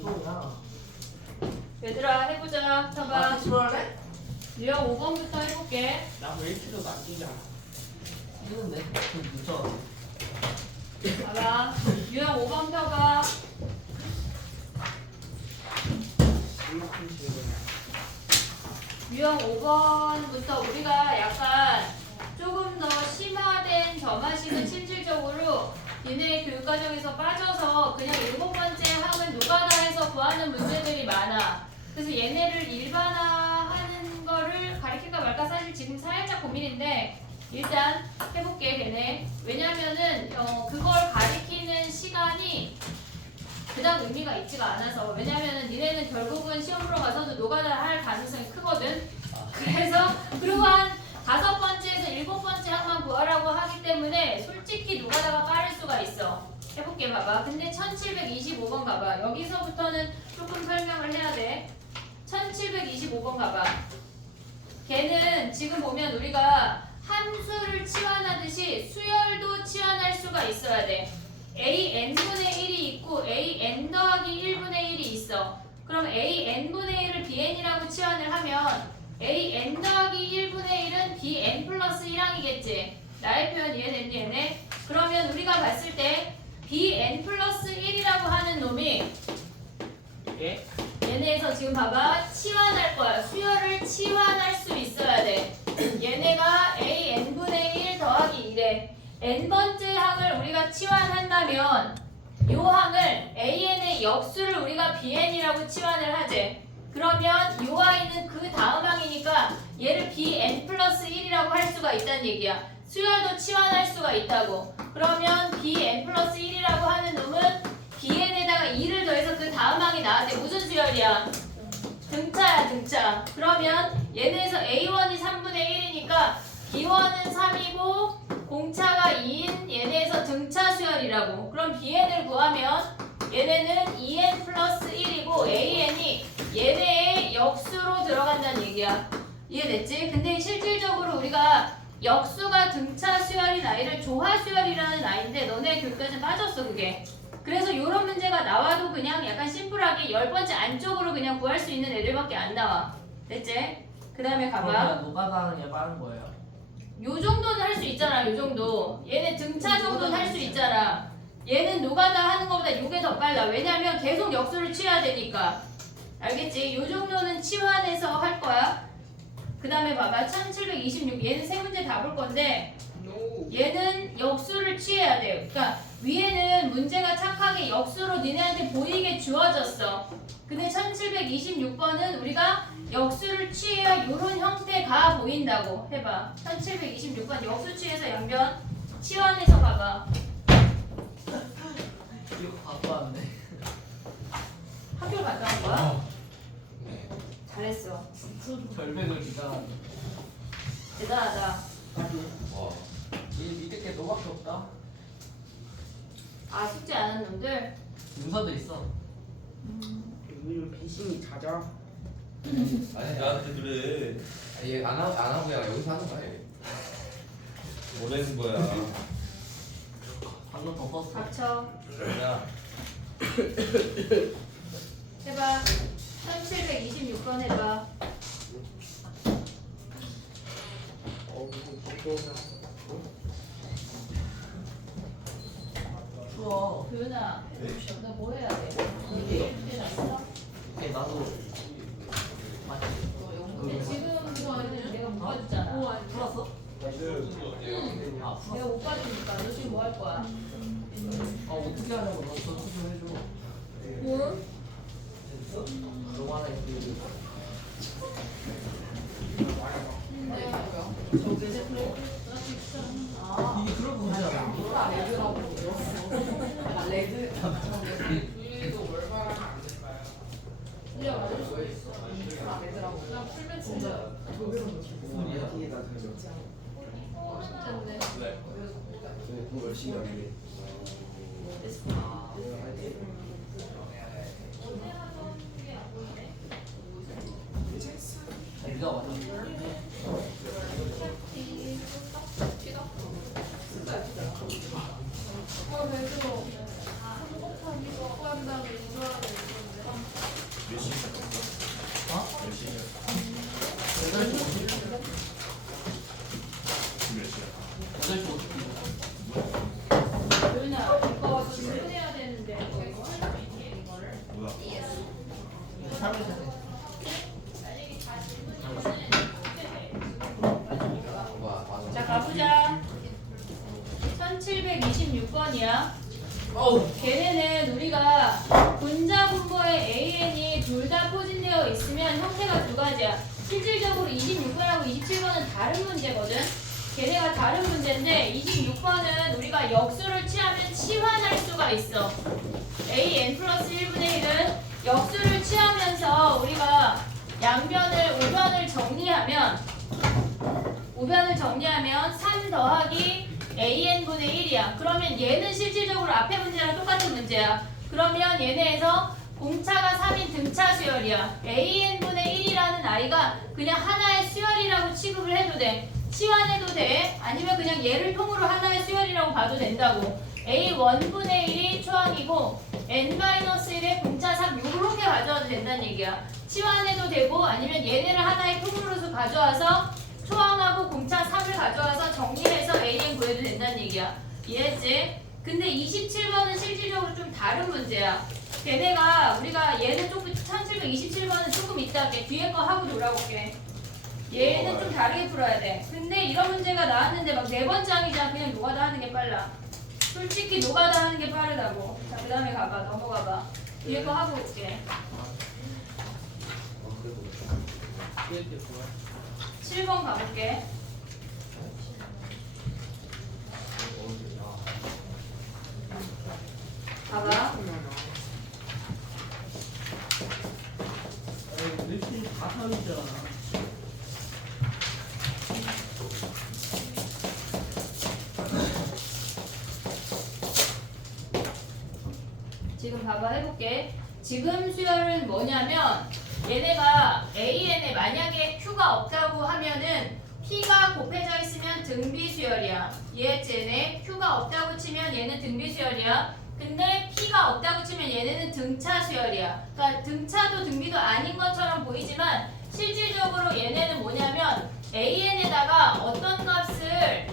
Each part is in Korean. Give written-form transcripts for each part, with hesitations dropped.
소리야? 얘들아 해보자. 봐봐. 싫어할래? 유형 5번부터 해볼게. 나 왜 1kg도 안 뛰냐? 뛰는데? 좀 늦어. 봐봐. 유형 5번 펴봐. 유형 5번부터 우리가 약간 조금 더 심화된 점화식은 실질적으로 니네 교육과정에서 빠져서 그냥 7번째 항을 노가다해서 구하는 문제들이 많아. 그래서 얘네를 일반화하는 거를 가르칠까 말까 사실 지금 살짝 고민인데 일단 해볼게 걔네. 왜냐면은 그걸 가리키는 시간이 그다음 의미가 있지가 않아서. 왜냐면은 니네는 결국은 시험 보러 가서도 노가다 할 가능성이 크거든. 그래서 그리고 한 5번째에서 7번째 항만 구하라고 하기 때문에 솔직히 노가다가 빠를 수가 있어. 해볼게. 봐봐. 근데 1725번 가봐. 여기서부터는 조금 설명을 해야 돼. 1725번 가봐. 걔는 지금 보면 우리가 함수를 치환하듯이 수열도 치환할 수가 있어야 돼. a n분의 1이 있고 a n 더하기 1분의 1이 있어. 그럼 a n분의 1을 b n이라고 치환을 하면 a n 더하기 1분의 1은 b n 플러스 1항이겠지. 나의 표현 이해됐니 얘네? 그러면 우리가 봤을 때 b n 플러스 1이라고 하는 놈이 예? 얘네에서 지금 봐봐 치환할 거야. 수열을 치환할 수 있어야 돼. 얘네가 a n분의 1 더하기 1에 n번째 항을 우리가 치환한다면 요 항을 an의 역수를 우리가 bn이라고 치환을 하지. 그러면 요 아이는 그 다음 항이니까 얘를 bn 플러스 1이라고 할 수가 있다는 얘기야. 수열도 치환할 수가 있다고. 그러면 bn 플러스 1이라고 하는 놈은 bn에다가 2를 더해서 그 다음 항이 나한테 무슨 수열이야? 등차야 등차. 그러면 얘네에서 a1이 3분의 1이니까 b1은 3이고 공차가 2인 얘네에서 등차 수열이라고. 그럼 bn을 구하면 얘네는 2n 플러스 1이고 an이 얘네의 역수로 들어간다는 얘기야. 이해됐지? 근데 실질적으로 우리가 역수가 등차 수열인 아이를 조화 수열이라는 아이인데 너네 교육까지 빠졌어 그게. 그래서 이런 문제가 나와도 그냥 약간 심플하게 10번째 안쪽으로 그냥 구할 수 있는 애들밖에 안 나와. 됐지? 그 다음에 가봐. 그러면 노가다는 얘 빠른 거예요? 요 정도는 할 수 있잖아. 요 정도. 얘네 등차 정도는 할 수 있잖아. 얘는 노가다 하는 것보다 요게 더 빨라. 왜냐면 계속 역수를 취해야 되니까. 알겠지? 요 정도는 치환해서 할 거야. 그 다음에 봐봐. 1726. 얘는 세 문제 다 볼 건데 얘는 역수를 취해야 돼요. 그러니까 위에는 문제가 착하게 역수로 니네한테 보이게 주어졌어. 근데 1726번은 우리가 역수를 취해야 요런 형태가 보인다고. 해봐. 1726번 역수 취해서 양변 치환해서 봐봐. 이거 갖고 왔네. 학교 갔다 온 거야? 잘했어. 결백을 기다하네. 대단하다. 이 밑에 게 너밖에 없다. 아 숙제 안 한 놈들? 문서도 있어. 요즘 배신이 잦아. 아니 나한테 그래. 얘안 하고 그냥 여기서 하는 거야. 얘. 보내는 거야. 방금 더 썼어. 닥쳐. 야 해봐. 1726번 해봐. 추워. 도윤아, 너 뭐 해야 돼? 이게. 숙제 났어? 이게 나도 맞지? 근데 지금 그거는 내가 못 봐줬잖아. 풀었어? 응. 아 풀었어. 내가 못 봐주니까 너 지금 뭐 할 거야? 어떻게 하냐고 너 전수 좀 해줘. 뭘? 너무 하나 있어. 아, 이게 그런 문제잖아. 들려 맞을 수 있어. 나 풀면 진짜. 진짜인데. 그거 열심히 하는데. 네가 맞아. 어, 왜 그거? 한국판이 먹고 한 다음에 인수하는 몇 시에 시작했어? 어? 몇 시에? 8시 50분. 지금 몇 시야? 8시 50분. 요윤아 이거 질문해야 되는데 이거를 뭐야? 3일 와 맞아. 자 가보자. 1726번이야. 어우. 걔네는 우리가 분자 분모의 AN이 둘 다 포진되어 있으면 형태가 두 가지야. 실질적으로 26번하고 27번은 다른 문제거든. 걔네가 다른 문제인데 26번은 우리가 역수를 취하면 치환할 수가 있어. AN 플러스 1분의 1은 역수를 취하면서 우리가 양변을 우변을 정리하면 3 더하기 AN분의 1이야. 그러면 얘는 실질적으로 앞에 문제랑 똑같은 문제야. 그러면 얘네에서 공차가 3인 등차 수열이야. AN분의 1이라는 아이가 그냥 하나의 수열이라고 취급을 해도 돼. 치환해도 돼. 아니면 그냥 얘를 통으로 하나의 수열이라고 봐도 된다고. A1분의 1이 초항이고 N-1의 공차 3 요렇게 가져와도 된다는 얘기야. 치환해도 되고 아니면 얘네를 하나의 통으로서 가져와서 초항하고 공차 3을 가져와서 정리해서 AN 구해도 된다는 얘기야. 이해했지? 근데 27번은 실질적으로 좀 다른 문제야. 걔네가 우리가 얘는 조금 1727번은 조금 이따 할게. 뒤에 거 하고 돌아올게. 얘는 좀 다르게 풀어야 돼. 근데 이런 문제가 나왔는데 막 4번째 항이잖아. 그냥 노가다 하는 게 빨라. 솔직히 노가다 하는 게 빠르다고. 자, 그 다음에 가봐. 넘어가봐. 뒤에 거 하고 올게. 그래도 7번 가볼게. 봐봐. 며칠 다 사위잖아. 지금 봐봐 해볼게. 지금 수열은 뭐냐면 얘네가 AN에 만약에 Q가 없다고 하면은 P가 곱해져 있으면 등비수열이야. 이해했지? 얘네 Q가 없다고 치면 얘는 등비수열이야. 근데 P가 없다고 치면 얘네는 등차수열이야. 그러니까 등차도 등비도 아닌 것처럼 보이지만 실질적으로 얘네는 뭐냐면 AN에다가 어떤 값을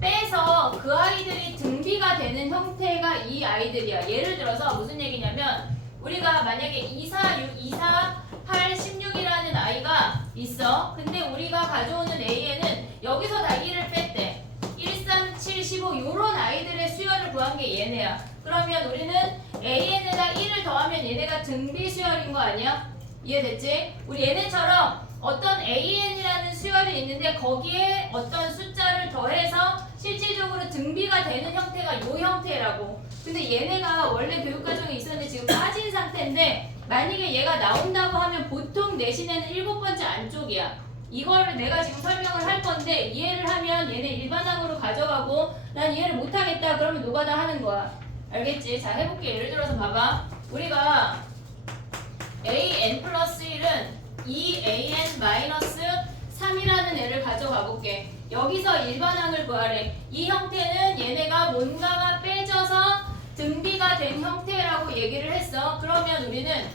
빼서 그 아이들이 등비가 되는 형태가 이 아이들이야. 예를 들어서 무슨 얘기냐면 우리가 만약에 2, 4, 6, 2, 4, 8, 16이라는 아이가 있어. 근데 우리가 가져오는 AN은 여기서 다 1을 뺐대. 1, 3, 7, 15 요런 아이들의 수열을 구한 게 얘네야. 그러면 우리는 AN에다 1을 더하면 얘네가 등비 수열인 거 아니야? 이해됐지? 우리 얘네처럼 어떤 AN이라는 수열이 있는데 거기에 어떤 숫자를 더해서 실질적으로 등비가 되는 형태가 요 형태라고. 근데 얘네가 원래 교육과정에 있었는데 지금 빠진 상태인데 만약에 얘가 나온다고 하면 보통 내신에는 7번째 안쪽이야. 이거를 내가 지금 설명을 할 건데 이해를 하면 얘네 일반항으로 가져가고 난 이해를 못하겠다 그러면 노가다 하는 거야. 알겠지? 자 해볼게. 예를 들어서 봐봐. 우리가 AN 플러스 1은 2AN 마이너스 3이라는 애를 가져가 볼게. 여기서 일반항을 구하래. 이 형태는 얘네가 뭔가가 빼져서 등비가 된 형태라고 얘기를 했어. 그러면 우리는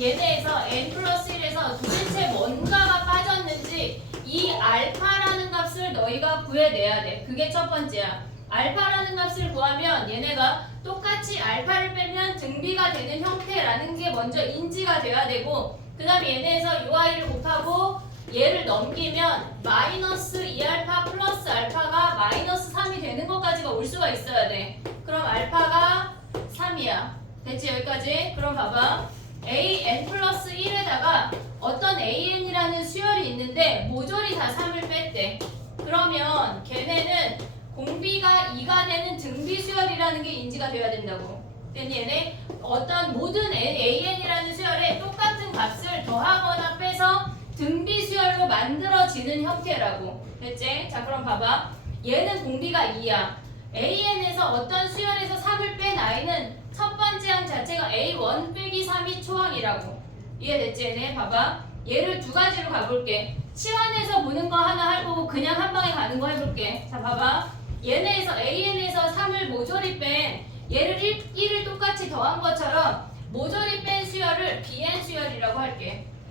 얘네에서 n 플러스 1에서 도대체 뭔가가 빠졌는지 이 알파라는 값을 너희가 구해내야 돼. 그게 첫 번째야. 알파라는 값을 구하면 얘네가 똑같이 알파를 빼면 등비가 되는 형태라는 게 먼저 인지가 돼야 되고 그 다음에 얘네에서 요 아이를 곱하고 얘를 넘기면 마이너스 2알파 플러스 알파가 마이너스 3이 되는 것까지가 올 수가 있어야 돼. 그럼 알파가 3이야. 됐지 여기까지? 그럼 봐봐. AN 플러스 1에다가 어떤 AN이라는 수열이 있는데 모조리 다 3을 뺐대. 그러면 걔네는 공비가 2가 되는 등비 수열이라는 게 인지가 돼야 된다고. 근데 얘네 어떤 모든 AN이라는 수열에 똑같은 값을 더하거나 빼서 등비 수열로 만들어지는 형태라고. 됐지? 자 그럼 봐봐. 얘는 공비가 2야. AN에서 어떤 수열에서 3을 뺀 아이는 첫 번째 항 자체가 A1 빼기 3이 초항이라고. 이해됐지? 얘네 봐봐. 얘를 두 가지로 가볼게. 치환해서 보는 거 하나 할 거고 그냥 한 방에 가는 거 해볼게. 자 봐봐. 얘네에서 AN에서 3을 모조리 뺀 얘를 1을 똑같이 더한 것처럼 모조리 뺀 수열을 BN 수열이라고 할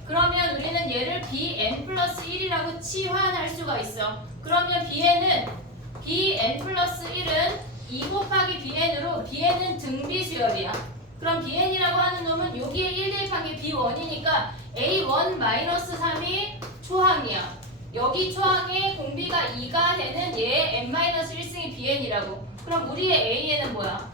그러면 우리는 얘를 bn 플러스 1이라고 치환할 수가 있어. 그러면 bn은 bn 플러스 1은 2 곱하기 bn으로 bn은 등비수열이야. 그럼 bn이라고 하는 놈은 여기에 1 대입한 게 b1이니까 a1-3이 초항이야. 여기 초항에 공비가 2가 되는 얘 n-1승이 bn이라고. 그럼 우리의 an은 뭐야?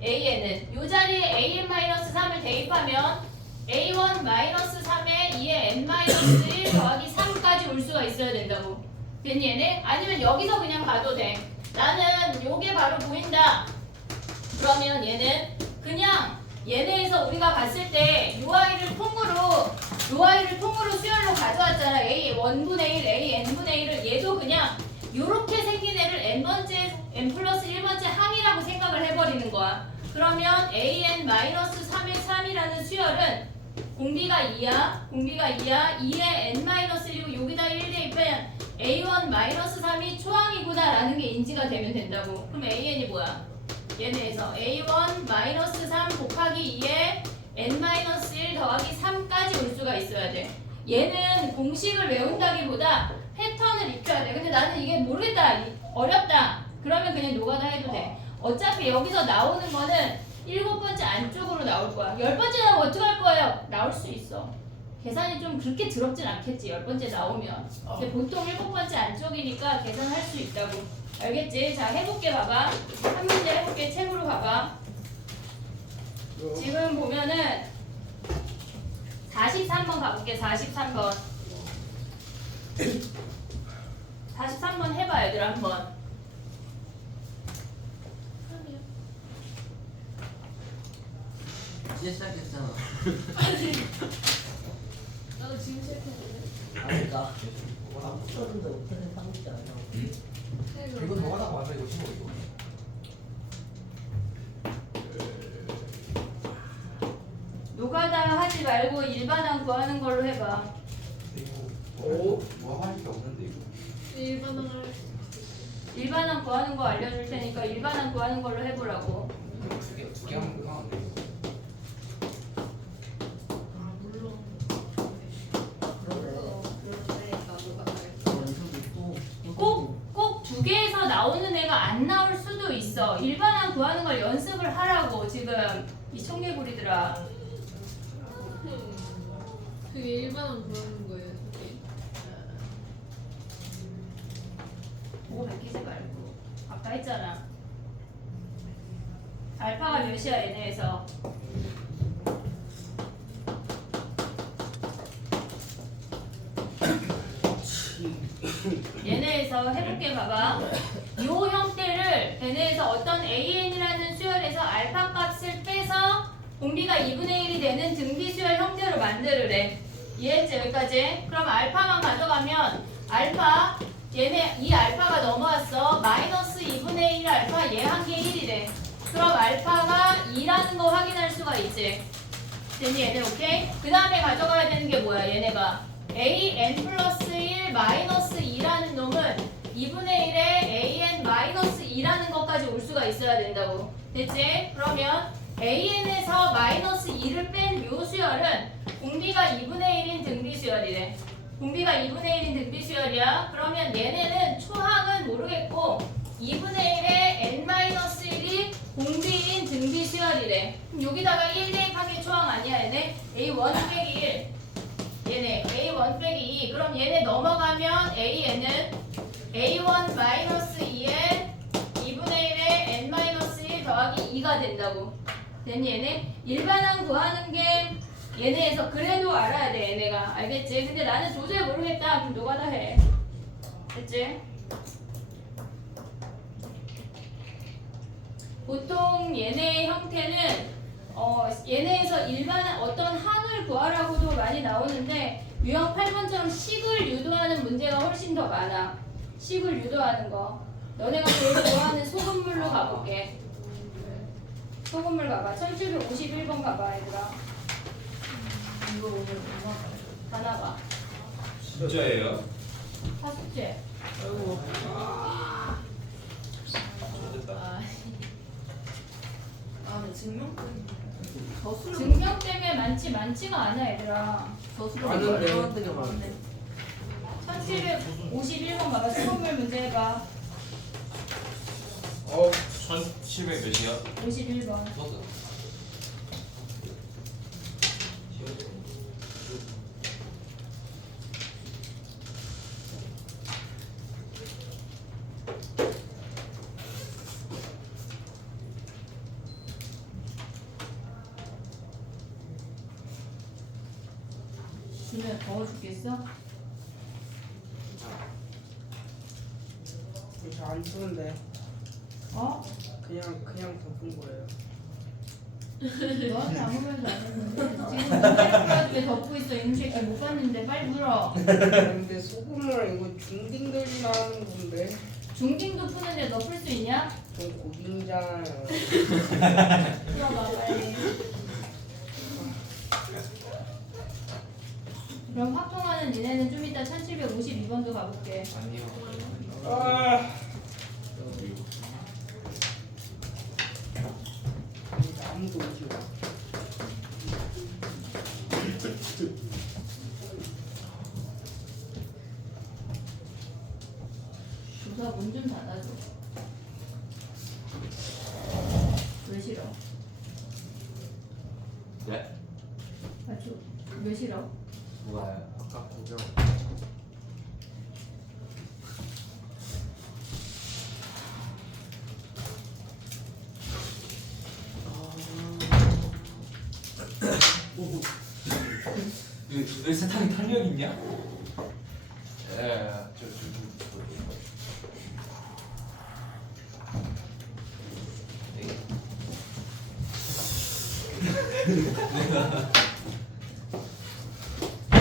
an은 이 자리에 an-3을 대입하면 a1-3에 2의 n-1 더하기 3까지 올 수가 있어야 된다고. 됐니 얘네? 아니면 여기서 그냥 가도 돼. 나는 요게 바로 보인다. 그러면 얘는 그냥 얘네에서 우리가 봤을 때 요 아이를 통으로 수열로 가져왔잖아. a 1분의 1, a n분의 1을 얘도 그냥 요렇게 생긴 애를 n번째, n 플러스 1번째 항이라고 생각을 해버리는 거야. 그러면 an-3의 3이라는 수열은 공비가 2야. 2의 n-1이고 여기다 1 대입하면 a1-3이 초항이구나 라는 게 인지가 되면 된다고. 그럼 an이 뭐야? 얘네에서 a1-3 곱하기 2에 n-1 더하기 3까지 올 수가 있어야 돼. 얘는 공식을 외운다기보다 패턴을 익혀야 돼. 근데 나는 이게 모르겠다, 어렵다. 그러면 그냥 노가다 해도 돼. 어차피 여기서 나오는 거는 7번째 안쪽으로 나올 거야. 10번째 나오면 어떡할 거예요? 나올 수 있어. 계산이 좀 그렇게 더럽진 않겠지, 10번째 나오면. 근데 보통 7번째 안쪽이니까 계산할 수 있다고. 알겠지? 자, 해볼게. 봐봐. 한 문제 해볼게. 책으로 봐봐. 지금 보면은 43번 가볼게. 43번. 43번 해봐, 얘들아, 한번. 이제 시작했잖아. 나도 지금 시작했는데. 아니까. 붙었는데 어떻게 상관없지 않아. 이거 노가다 맞아 이거 친구 이거. 노가다 하지 말고 일반항 구하는 걸로 해봐. 이거 뭐 할 게 없는데 이거. 일반항 구하는 거 알려줄 테니까 일반항 구하는 걸로 해보라고. 두개 하면 끝나는데 이거. 꼭 두 개에서 나오는 애가 안 나올 수도 있어. 일반항 구하는 걸 연습을 하라고 지금 이 청개구리들아. 그게 일반은 그러는 거예요, 그게. 보고 베끼지 말고. 아까 했잖아. 알파가 몇이야 얘네에서? 얘네에서 해볼게. 봐봐. 요 형태를 얘네에서 어떤 an이라는 수열에서 알파 값을 빼서 공비가 2분의 1이 되는 등비수열 형태로 만들으래. 이해했지? 여기까지? 그럼 알파만 가져가면 알파 얘네 이 알파가 넘어왔어. 마이너스 2분의 1 알파 얘 한 개 1이래. 그럼 알파가 2라는 거 확인할 수가 있지. 됐니 얘네? 오케이? 그 다음에 가져가야 되는 게 뭐야 얘네가? an 플러스 1 마이너스 2라는 놈은 2분의 1에 an 마이너스 2라는 것까지 올 수가 있어야 된다고. 됐지? 그러면 an에서 마이너스 2를 뺀 요 수열은 공비가 2분의 1인 등비수열이래. 공비가 2분의 1인 등비수열이야. 그러면 얘네는 초항은 모르겠고 2분의 1에 n-1이 공비인 등비수열이래. 그럼 여기다가 1 대입한 게 초항 아니야 얘네? a1 빼기 1 얘네 a1 빼기 2 그럼 얘네 넘어가면 an은 a1 마이너스 2에 2분의 1에 n-1 더하기 2가 된다고. 됐니 얘네? 일반항 구하는 게 얘네에서 그래도 알아야 돼 얘네가. 알겠지? 근데 나는 도저히 모르겠다. 그럼 노가다 해. 됐지? 보통 얘네의 형태는 얘네에서 일반 어떤 항을 구하라고도 많이 나오는데 유형 8번처럼 식을 유도하는 문제가 훨씬 더 많아. 식을 유도하는 거. 너네가 제일 좋아하는 소금물로 가볼게. 소금물 가봐. 1751번 가봐 얘들아. 이거 오늘 얼마? 다 나가. 진짜예요? 파숙제. 아이고. 좋겠다. 아, 근데 증명권. 저수를 증명 때문에 많지가 않아 얘들아. 저수를 아는데. 말도 안 되게 많네. 1751번 봐봐. 수돗물 문제 해봐. 1700 몇이야? 51번. 써서. 준우야 더워 죽겠어? 잘안 추는데 어? 그냥 덮은 거예요. 너한테 아무 말도 안 했는데 지금 왜 덮고 있어 이놈 새끼 못 봤는데 빨리 물어. 근데 소금을 이거 중딩들이 나오는 건데 중딩도 푸는데 너 풀 수 있냐? 전 고딩이잖아요. 풀어봐 빨리. 그럼 확통하는 니네는 좀 이따 1752번도 가볼게. 아니요. 아, 아무도 오지 마. 조사 문 좀 닫아줘. 왜 싫어? 네? 왜 싫어? 뭐가요? 아까 공정. 왜 세상에 탄력 있냐? 예,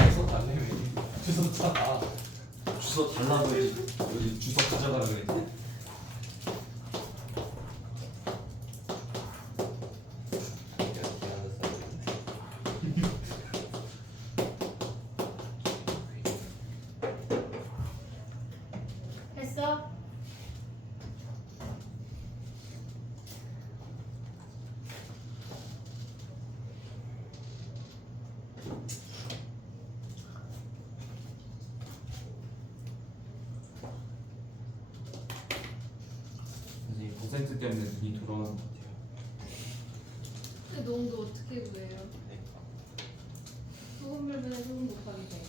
주소 달래 왜? 주소 차. 주소 달라고 해. 여기 주소 가져가라 그래. 했어? 선생님 퍼센트 때문에 눈이 돌아가는 것 같아요. 근데 농도 어떻게 구해요? 소금물분에 소금 곱하기 돼.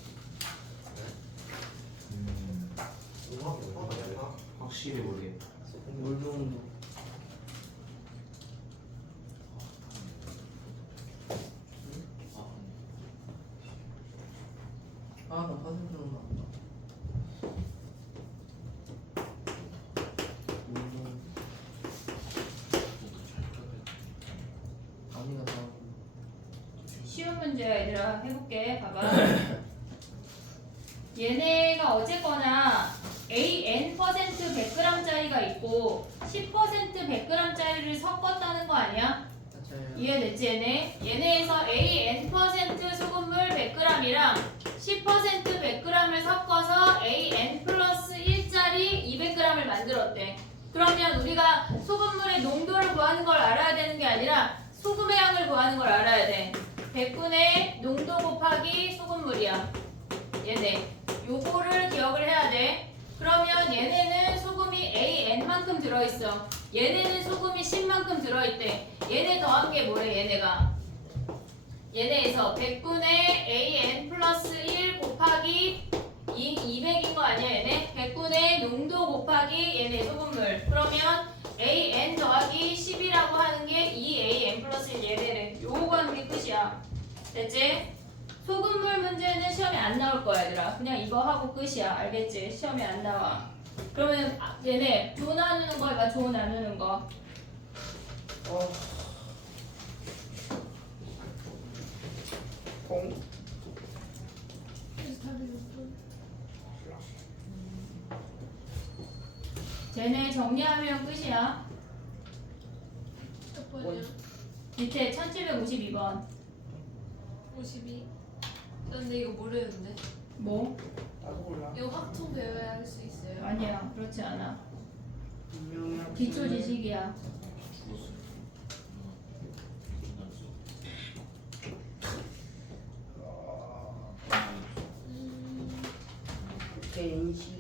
확실히 모르겠. 물정도 아, 나 화장실로 나왔다. 아니가 나오고. 쉬운 문제야 얘들아 해볼게. 봐봐. 얘네가 어쨌거나 AN% 100g짜리가 있고 10% 100g짜리를 섞었다는 거 아니야? 맞아요. 이해됐지 얘네? 얘네에서 AN% 소금물 100g이랑 10% 100g을 섞어서 AN 플러스 1짜리 200g을 만들었대. 그러면 우리가 소금물의 농도를 구하는 걸 알아야 되는 게 아니라 소금의 양을 구하는 걸 알아야 돼. 100분의 농도 곱하기 소금물이야. 얘네. 요거를 기억을 해야 돼. 그러면 얘네는 소금이 AN만큼 들어있어. 얘네는 소금이 10만큼 들어있대. 얘네 더한 게 뭐래 얘네가? 얘네에서 100분의 AN 플러스 1 곱하기 200인 거 아니야 얘네? 100분의 농도 곱하기 얘네 소금물. 그러면 AN 더하기 10이라고 하는 게 2AN 플러스 1 얘네래. 요거 하는 게 끝이야. 됐지? 소금물 문제는 시험에 안 나올 거야 얘들아. 그냥 이거 하고 끝이야. 알겠지? 시험에 안 나와. 그러면 얘네 조 나누는 거 해봐. 조 나누는 거. 콩 쟤네 정리하면 끝이야. 몇 번이야? 밑에 1752번. 52. 난 근데 이거 모르는데. 뭐? 나도 몰라. 이거 확통 배워야 할 수 있어요. 아니야. 그렇지 않아. 분명히 기초 지식이야. 죽었어. 벤시.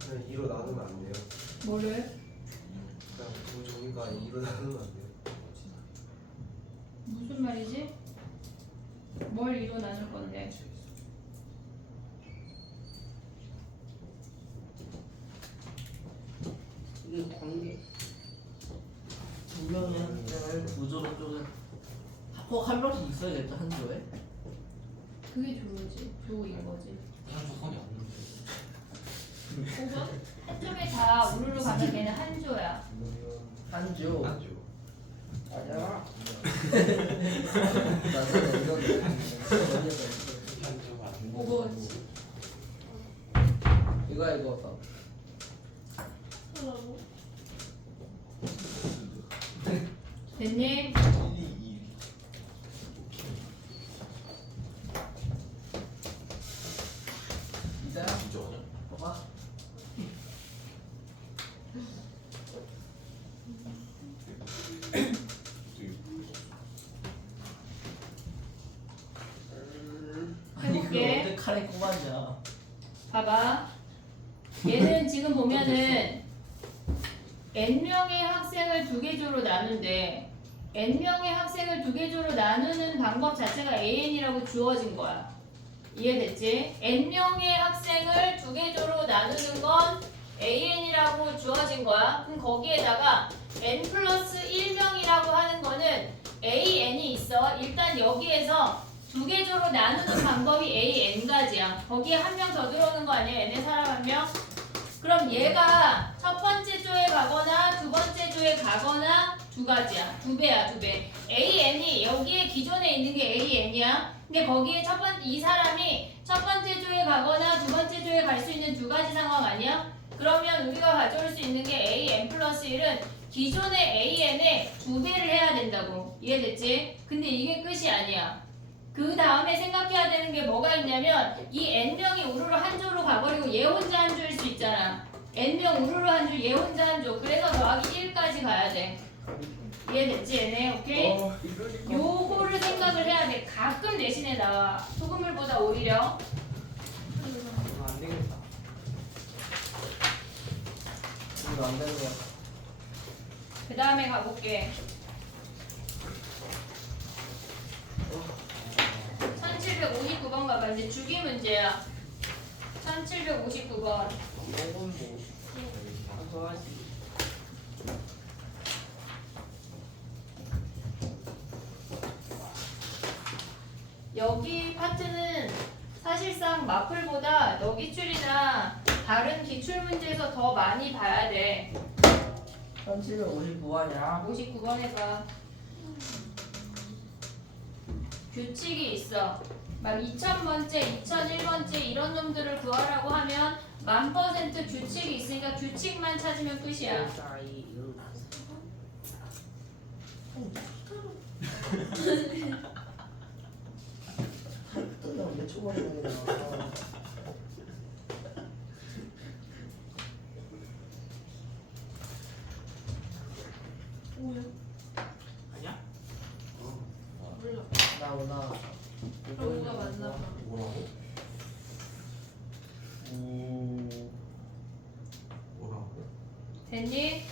그냥 2로 나누면 안 돼요. 뭐를? 그냥 그 종이가 2로 나누면 안 돼요. 무슨 말이지? 뭘 이로 나눌 건데? 이게 관계. 두 명의 학생을 구조로 쪼개. 꼭한 명씩 있어야겠죠 한 조에. 그게 조지. 조인 거지. 그냥 조건이 없는데. 5번? 한 점에 다 우르르 가면 걔는 한 조야. 한 조. 안 줘. 맞아. 나도 이런. 5번. 이거. 하라고? 됐니? 이다. 진짜 맞아? 봐봐. 아니 그거 해볼게. 어떻게 칼에 꼽았냐? 봐봐. 얘는 지금 보면은 n명의 학생을 두 개 조로 나눈데 n명의 학생을 두 개 조로 나누는 방법 자체가 an이라고 주어진 거야. 이해됐지? n명의 학생을 두 개 조로 나누는 건 an이라고 주어진 거야. 그럼 거기에다가 n 플러스 1명이라고 하는 거는 an이 있어. 일단 여기에서 두 개 조로 나누는 방법이 an가지야. 거기에 한 명 더 들어오는 거 아니야? n의 사람 한 명? 그럼 얘가 첫 번째 조에 가거나 두 번째 조에 가거나 두 가지야. 두 배야, 두 배. an이 여기에 기존에 있는 게 an이야. 근데 거기에 이 사람이 첫 번째 조에 가거나 두 번째 조에 갈 수 있는 두 가지 상황 아니야? 그러면 우리가 가져올 수 있는 게 an 플러스 1은 기존의 an의 두 배를 해야 된다고. 이해됐지? 근데 이게 끝이 아니야. 그 다음에 생각해야 되는 게 뭐가 있냐면 이 n명이 우르르 한 조로 가버리고 얘 혼자 한 조일 수 있잖아. n명 우르르 한 조, 얘 혼자 한 조. 그래서 더하기 1까지 가야 돼. 이해됐지 얘네? 오케이? 요거를 생각을 해야 돼. 가끔 내신에 나와. 소금물보다 오히려. 이거 안 되겠다. 이거 안 되는 거야. 그 다음에 가볼게. 1759번 가봐. 이제 주기 문제야. 1759번. 이건 뭐? 가서 하지. 여기 파트는 사실상 마플보다 너기출이나 다른 기출문제에서 더 많이 봐야 돼. 1759번이야. 59번 해봐. 규칙이 있어. 막 2000번째, 2001번째 이런 놈들을 구하라고 하면 1000% 규칙이 있으니까 규칙만 찾으면 끝이야. 또 내 초반에 나와. 뭐야? 아니야? 몰라. 나오나. 그럼 뭐가 맞나 봐. 뭐라고? 오. 뭐라고? 됐니?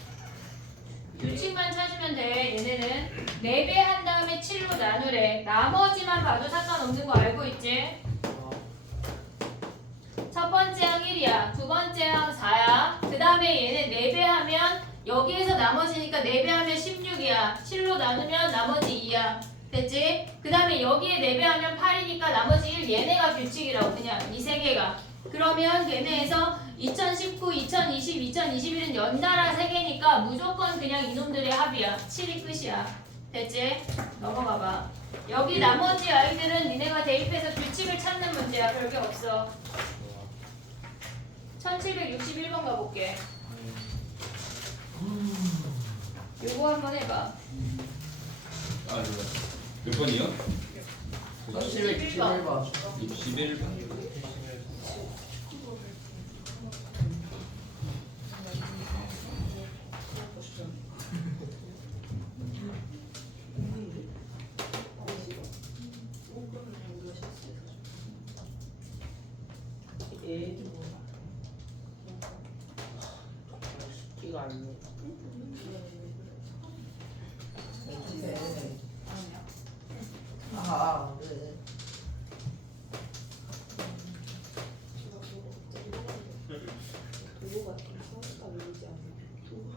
규칙만 찾으면 돼. 얘네는 4배 한 다음에 7로 나누래. 나머지만 봐도 상관없는 거 알고 있지? 첫 번째 항 1이야. 두 번째 항 4야. 그 다음에 얘네 4배 하면 여기에서 나머지니까 4배 하면 16이야. 7로 나누면 나머지 2야. 됐지? 그 다음에 여기에 4배 하면 8이니까 나머지 1. 얘네가 규칙이라고 그냥 이 세 개가. 그러면 걔네에서 2019, 2020, 2021은 연달아 3개니까 무조건 그냥 이놈들의 합이야. 7이 끝이야. 됐지? 넘어가봐. 여기 나머지 아이들은 니네가 대입해서 규칙을 찾는 문제야. 별게 없어. 1761번 가볼게. 요거 한번 해봐. 아 이거 몇 번이요? 1761번. 61번. 아닙니다. 어떻게? 아, 네. 도구 같은 서스가 밀리지 않는 도구.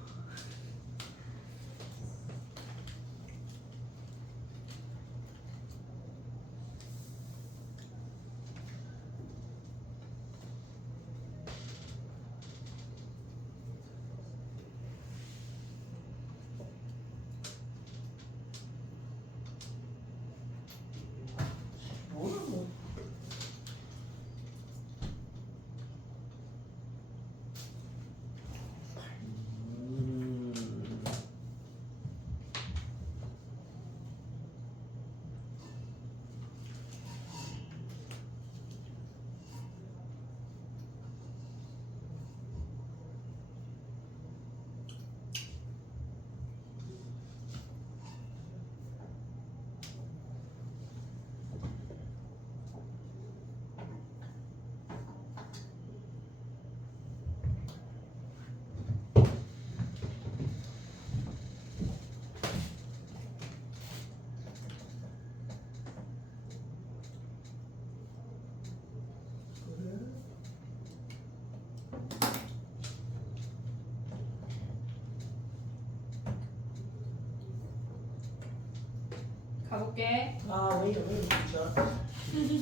뭐를 뭐? 가볼게. 아, 왜 이렇게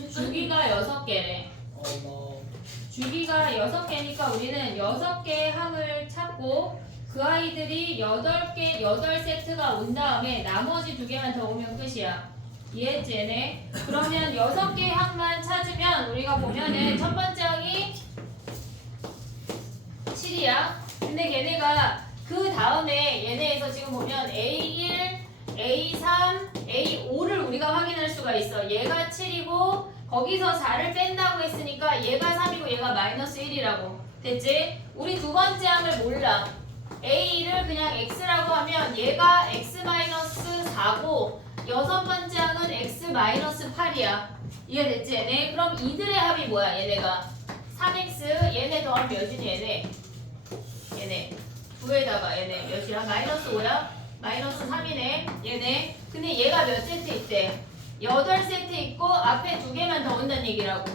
주기가 6개래. 어머. 주기가 6개니까 우리는 6개의 항을 찾고 그 아이들이 8개, 8세트가 온 다음에 나머지 2개만 더 오면 끝이야. 이해했지, 얘네? 그러면 6개의 항만 찾으면 우리가 보면은 첫 번째 항이 7이야. 근데 걔네가 그 다음에 얘네에서 지금 보면 A1, A3, A5를 우리가 확인할 수가 있어. 얘가 7이고 거기서 4를 뺀다고 했으니까 얘가 3이고 얘가 마이너스 1이라고. 됐지? 우리 두 번째 항을 몰라. A를 그냥 X라고 하면 얘가 X-4고 여섯 번째 항은 X-8이야. 이해됐지 얘네? 그럼 이들의 합이 뭐야 얘네가? 3X 얘네 더하면 몇이니 얘네? 얘네 9에다가 얘네 몇이야? 마이너스 5야? 마이너스 3이네 얘네. 근데 얘가 몇 세트 있대? 8세트 있고 앞에 2개만 더 온다는 얘기라고.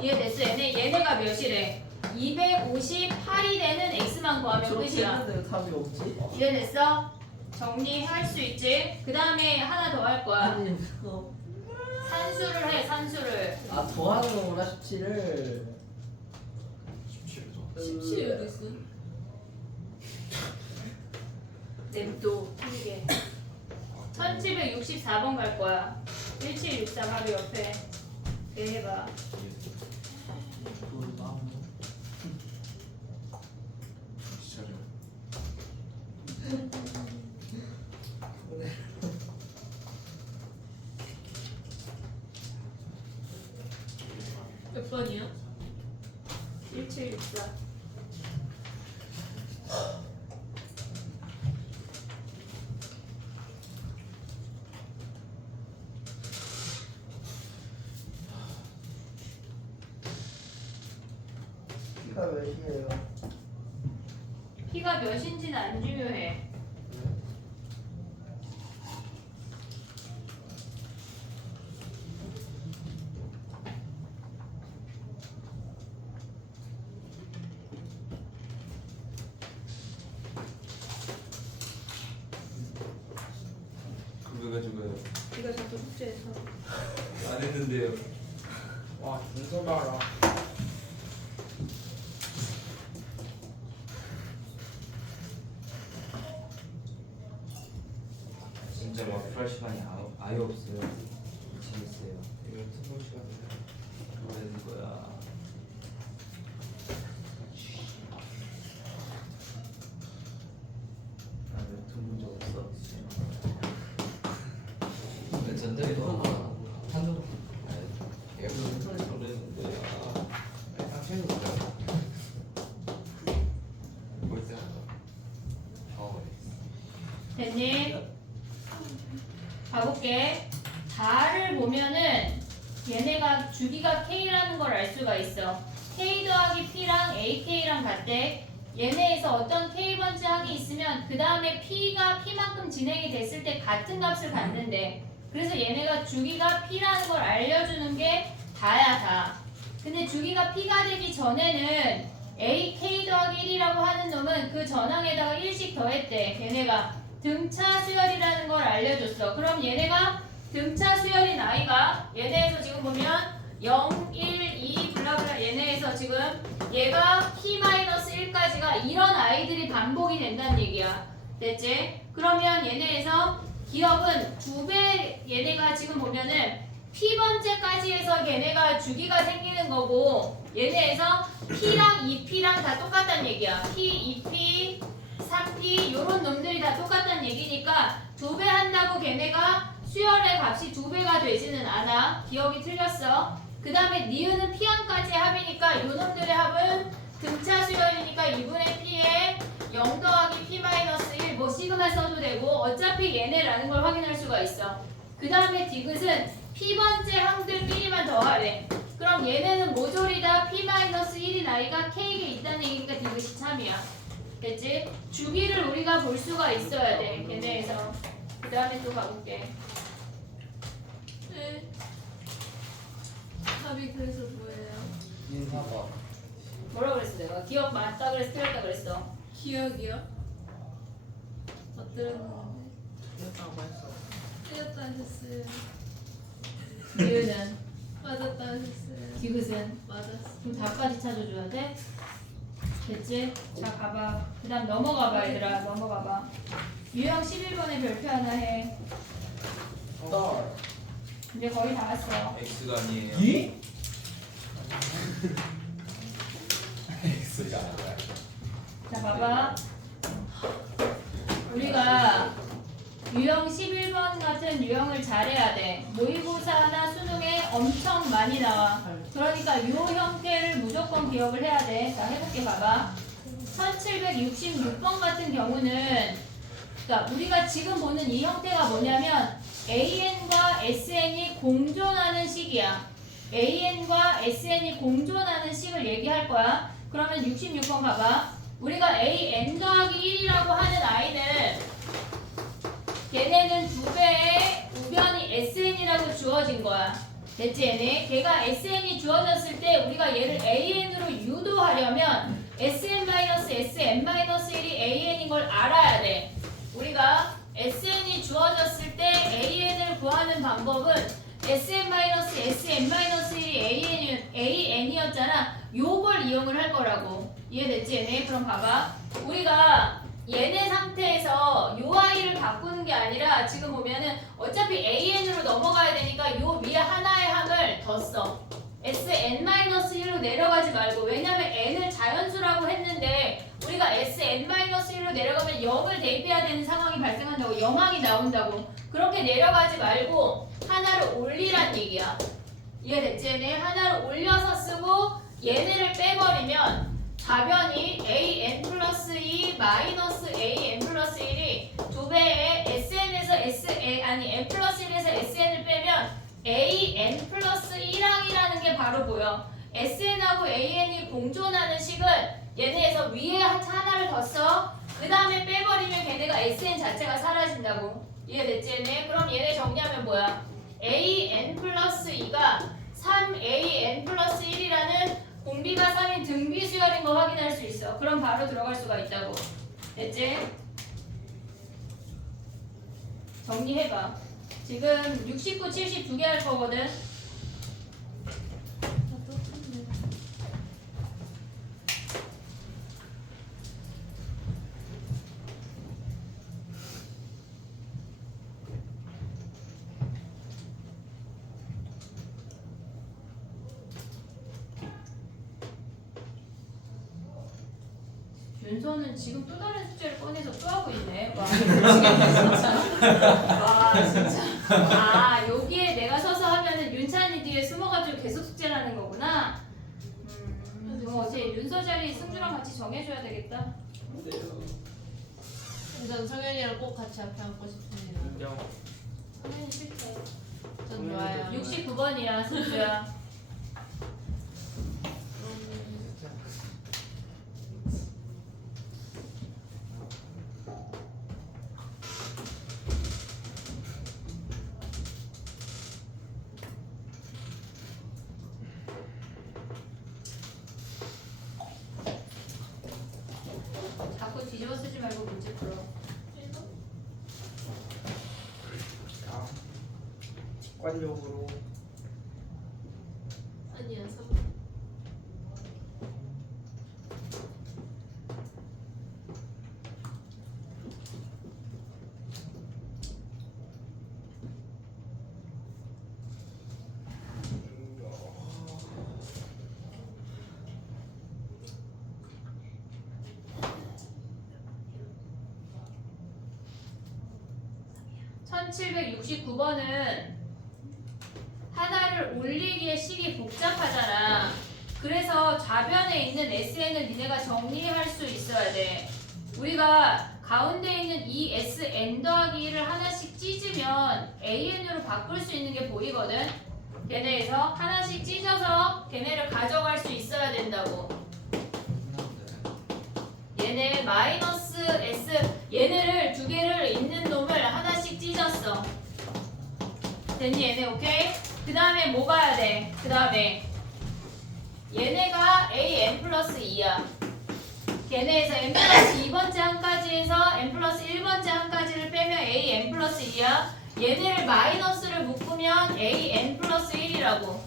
이해됐어? 얘네가 몇이래? 258이 되는 x만 구하면 끝이야. 저렇게 답이 없지? 이해됐어? 정리할 수 있지? 그 다음에 하나 더 할 거야. 아니, 그거. 산수를 해, 산수를. 아, 더하는 거구나, 17을. 17 어디 있어? 냅도 틀리게. 1764번 갈 거야. 1764 바로 옆에. 네, 해봐. 그걸 마음으로. 몇 번이야? 1764. P가 몇이에요? P가 몇인지는 안 중요해. 그거 가지고요. 네가 자꾸 숙제해서. 안 했는데요. 와, 준서 봐라. 진짜 와플할 시간이 아예 없어요. 미치겠어요. 이거 특별 시간이야. 뭐 하는 거야? 나는 돈 적 없어. 근데 전자기 너무 많아. 한두 얘가 무슨 소리 모르는 거야. 아니 당신이 뭐야? 뭐지? 됐니? 가볼게. 4를 보면은 얘네가 주기가 K라는 걸 알 수가 있어. K 더하기 P랑 AK랑 같대. 얘네에서 어떤 K번째 항이 있으면 그 다음에 P가 P만큼 진행이 됐을 때 같은 값을 갖는데 그래서 얘네가 주기가 P라는 걸 알려주는 게 다야 다. 근데 주기가 P가 되기 전에는 A, K 더하기 1이라고 하는 놈은 그 전항에다가 1씩 더했대. 얘네가 등차 수열이라는 걸 알려줬어. 그럼 얘네가 등차 수열인 I가 얘네에서 지금 보면 0, 1, 2 블라블라 얘네에서 지금 얘가 P-1까지가 이런 아이들이 반복이 된다는 얘기야. 됐지? 그러면 얘네에서 기억은 2배 얘네가 지금 보면은 P번째까지 해서 얘네가 주기가 생기는 거고 얘네에서 P랑 2P랑 다 똑같다는 얘기야. P, 2P, 3P 요런 놈들이 다 똑같다는 얘기니까 2배 한다고 걔네가 수열의 값이 2배가 되지는 않아. 기억이 틀렸어. 그 다음에 니은은 P항까지 합이니까 요 놈들의 합은 등차 수열이니까 2분의 P에 0 더하기 P-1 뭐 시그마 써도 되고 어차피 얘네라는 걸 확인할 수가 있어. 그 다음에 디귿은 P번째 항들끼리만 더하래. 그럼 얘네는 모조리 다 P-1인 아이가 K에 있다는 얘기니까 디귿이 참이야. 됐지? 주기를 우리가 볼 수가 있어야 돼. 걔네에서. 그 다음에 또 가볼게. 네. 답이 그래서 뭐예요? 인사가 뭐라 그랬어 내가? 기억 맞다 그랬어? 틀렸다 그랬어? 기억이요? 어떠는데? 이랬다고 했어. 틀렸다 하셨어요. 니은은? 맞았다 하셨어요. 디귿은? 맞았어. 그럼 답까지 찾아줘야 돼? 됐지? 자 가봐. 그 다음 넘어가봐 얘들아. 넘어가봐. 유형 11번에 별표 하나 해. 딸. 이제 거의 다 왔어. X가 아니에요. 이? X가 아니야. 자 봐봐. 우리가 유형 11번 같은 유형을 잘해야 돼. 모의고사나 수능에 엄청 많이 나와. 그러니까 이 형태를 무조건 기억을 해야 돼. 자 해볼게 봐봐. 1766번 같은 경우는 그러니까 우리가 지금 보는 이 형태가 뭐냐면 AN과 SN이 공존하는 식이야. AN과 SN이 공존하는 식을 얘기할 거야. 그러면 66번 가봐. 우리가 AN 더하기 1이라고 하는 아이는 걔네는 2배의 우변이 SN이라고 주어진 거야. 됐지 얘네? 걔가 SN이 주어졌을 때 우리가 얘를 AN으로 유도하려면 SN-SN-1이 AN인 걸 알아야 돼. 우리가 SN이 주어졌을 때 AN을 구하는 방법은 SN-SN-1이 AN이었잖아. 요걸 이용을 할 거라고. 이해됐지 얘네? 그럼 봐봐. 우리가 얘네 상태에서 요 아이를 바꾸는 게 아니라 지금 보면은 어차피 AN으로 넘어가야 되니까 요 위에 하나의 항을 더 써. SN-1로 내려가지 말고. 왜냐면 N을 자연수라고 했는데 우리가 SN-1로 내려가면 0을 대입해야 되는 상황이 발생한다고. 0항이 나온다고. 그렇게 내려가지 말고 하나를 올리란 얘기야. 이해됐지 얘네? 하나를 올려서 쓰고 얘네를 빼버리면 좌변이 AN 플러스 2 마이너스 AN 플러스 1이 2배의 SN에서 N 플러스 1에서 SN을 빼면 AN 플러스 1항이라는 게 바로 보여. SN하고 AN이 공존하는 식은 얘네에서 위에 하나를 더 써. 그 다음에 빼버리면 걔네가 SN 자체가 사라진다고. 이해됐지 얘네? 그럼 얘네 정리하면 뭐야? AN 플러스 2가 3AN 플러스 1이라는 공비가 3인 등비 수열인 거 확인할 수 있어. 그럼 바로 들어갈 수가 있다고. 됐지? 정리해봐. 지금 69, 70 두 개 할 거거든. 윤서는 지금 또 다른 숙제를 꺼내서 또 하고 있네. 와, 미치겠네 진짜. 와, 진짜. 아, 여기에 내가 서서 하면은 윤찬이 뒤에 숨어가지고 계속 숙제를 하는 거구나. 그럼 어제 윤서 자리 승주랑 같이 정해줘야 되겠다. 전 성현이랑 꼭 같이 앞에 앉고 싶습니다. 성현이 싫대. 전 좋아요. 69번이야, 승주야. 자꾸 뒤집어 쓰지 말고 문제 풀어. 자, 직관적으로 아니야 3. (1769번은) 하나를 올리기에 식이 복잡하잖아. 그래서 좌변에 있는 SN을 니네가 정리할 수 있어야 돼. 우리가 가운데 있는 이 SN 더하기 1을 하나씩 찢으면 AN으로 바꿀 수 있는 게 보이거든. 걔네에서 하나씩 찢어서 걔네를 가져갈 수 있어야 된다고. 얘네 마이너스 S 얘네를 두 개를 있는 놈을 하나씩 찢었어. 됐니 얘네? 오케이? 그 다음에 뭐 봐야 돼? 그 다음에 얘네가 AN 플러스 2야. 걔네에서 N 플러스 2번째 한까지에서 N 플러스 1번째 한까지를 빼면 AN 플러스 2야. 얘네를 마이너스를 묶으면 AN 플러스 1이라고.